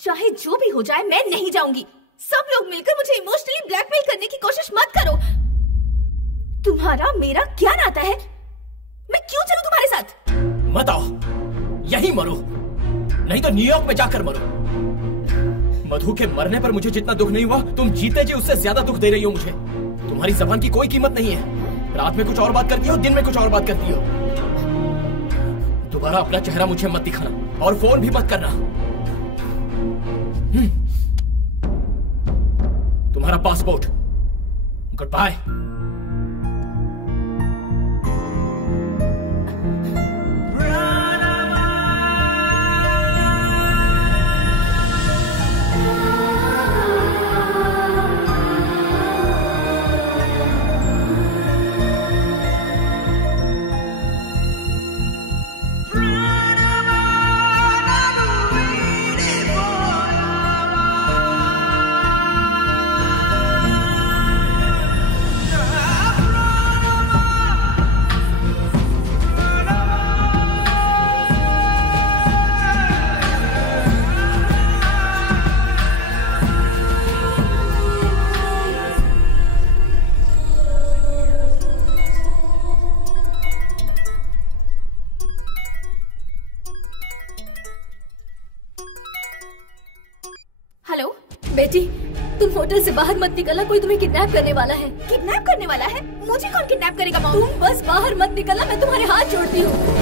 चाहे जो भी हो जाए मैं नहीं जाऊंगी। सब लोग मिलकर मुझे इमोशनली ब्लैकमेल करने की कोशिश मत करो। तुम्हारा मेरा क्या नाता है? मैं क्यों चलूं तुम्हारे साथ? मत आओ, यहीं मरो, नहीं तो न्यूयॉर्क में जाकर मरो। मधु के मरने पर मुझे जितना दुख नहीं हुआ, तुम जीते जी उससे ज्यादा दुख दे रही हो मुझे। तुम्हारी जबान की कोई कीमत नहीं है। रात में कुछ और बात करती हो, दिन में कुछ और बात करती हो। दोबारा अपना चेहरा मुझे मत दिखाना और फोन भी मत करना। तुम्हारा पासपोर्ट, गुड बाय। बेटी, तुम होटल से बाहर मत निकलना, कोई तुम्हें किडनैप करने वाला है। किडनैप करने वाला है? मुझे कौन किडनैप करेगा मॉम? तुम बस बाहर मत निकलना, मैं तुम्हारे हाथ जोड़ती हूँ।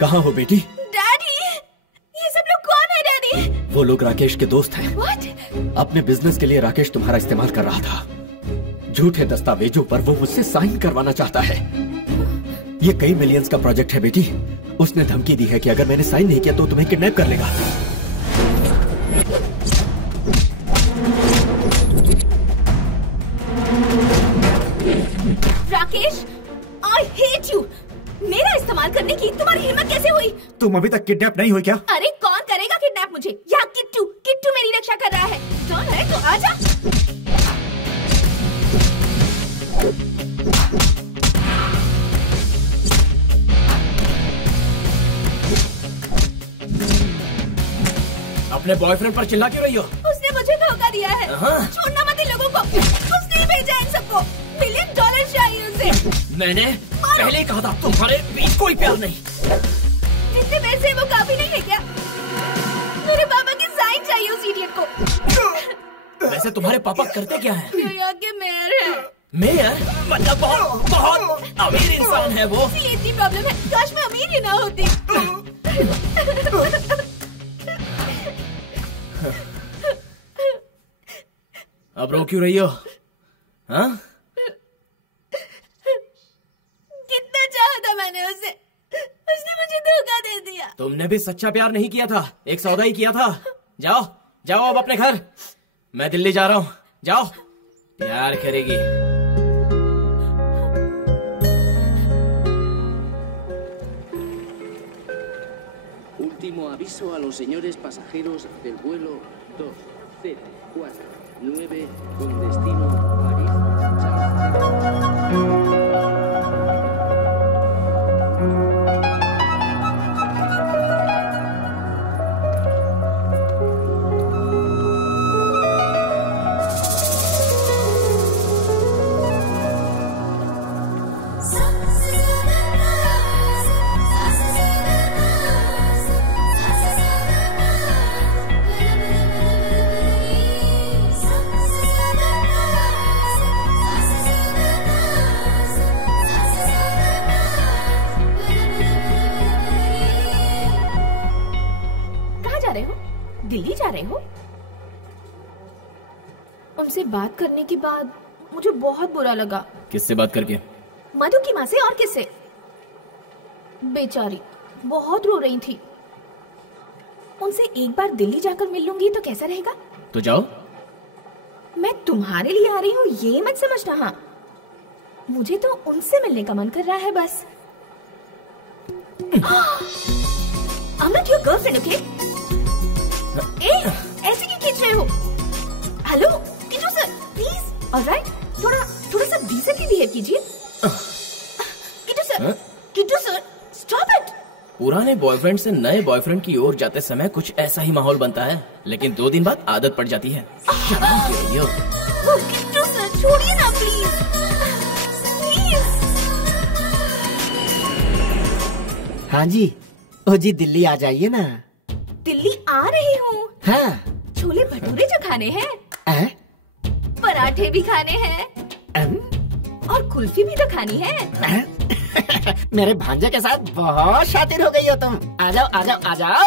कहाँ हो बेटी? डैडी, ये सब लोग कौन है डैडी? वो लोग राकेश के दोस्त हैं। What? अपने बिजनेस के लिए राकेश तुम्हारा इस्तेमाल कर रहा था। झूठे दस्तावेजों पर वो मुझसे साइन करवाना चाहता है। ये कई मिलियंस का प्रोजेक्ट है बेटी। उसने धमकी दी है कि अगर मैंने साइन नहीं किया तो तुम्हें किडनैप कर लेगा। Rakesh, I hate you। मेरा इस्तेमाल करने की तुम्हारी हिम्मत कैसे हुई? तुम अभी तक किडनैप नहीं हुई क्या? अरे कौन करेगा किडनैप मुझे? यहाँ किट्टू मेरी रक्षा कर रहा है। कौन है तो आजा। अपने बॉयफ्रेंड पर चिल्ला क्यों रही हो? उसने मुझे धोखा दिया है। छोड़ना मत इन लोगों को। उसने ही भेजा इन सबको। $1 मिलियन चाहिए उसे। मैंने पहले ही कहा था तुम्हारे बीच कोई प्यार नहीं। जितने पैसे वो काफी नहीं है क्या? मेरे पापा की साइन चाहिए उस इडियट को। वैसे तुम्हारे पापा करते क्या हैं? न्यूयॉर्क के मेयर है। मेयर? मतलब बहुत अमीर इंसान है वो। ये इतनी प्रॉब्लम है, काश मैं अमीर ही ना होती। अब रो क्यों रही हो? हाँ? कितना चाहा था मैंने उसे, उसने मुझे धोखा दे दिया। तुमने भी सच्चा प्यार नहीं किया था, एक सौदा ही किया था। जाओ जाओ अब अपने घर, मैं दिल्ली जा रहा हूँ। जाओ, प्यार करेगी। Último aviso a los señores pasajeros del vuelo 2049 con destino París. Delhi जा रहे हो? उनसे बात करने के बाद मुझे बहुत बुरा लगा। किससे बात करके? मधु की माँ से। और किससे? बेचारी बहुत रो रही थी। उनसे एक बार दिल्ली जाकर मिल लूंगी तो कैसा रहेगा? तो जाओ। मैं तुम्हारे लिए आ रही हूँ ये मत समझना। हाँ, मुझे तो उनसे मिलने का मन कर रहा है बस। I'm not your girlfriend, okay? ऐसे क्यों खींच रहे हो? Hello Kittu sir, please. Alright, थोड़ा सा डिसेंटली बिहेव कीजिए। Kittu sir, stop it. पुराने बॉयफ्रेंड से नए बॉयफ्रेंड की ओर जाते समय कुछ ऐसा ही माहौल बनता है, लेकिन 2 दिन बाद आदत पड़ जाती है। किटू सर, छोड़िए ना प्लीज। हाँ जी, ओ जी दिल्ली आ जाइए ना। दिल्ली आ रही हूँ। हाँ। छोले भटूरे जो खाने हैं, पराठे भी खाने हैं, और कुल्फी भी तो खानी है। मेरे भांजे के साथ बहुत शातिर हो गई हो तुम। आ जाओ आ जाओ आ जाओ।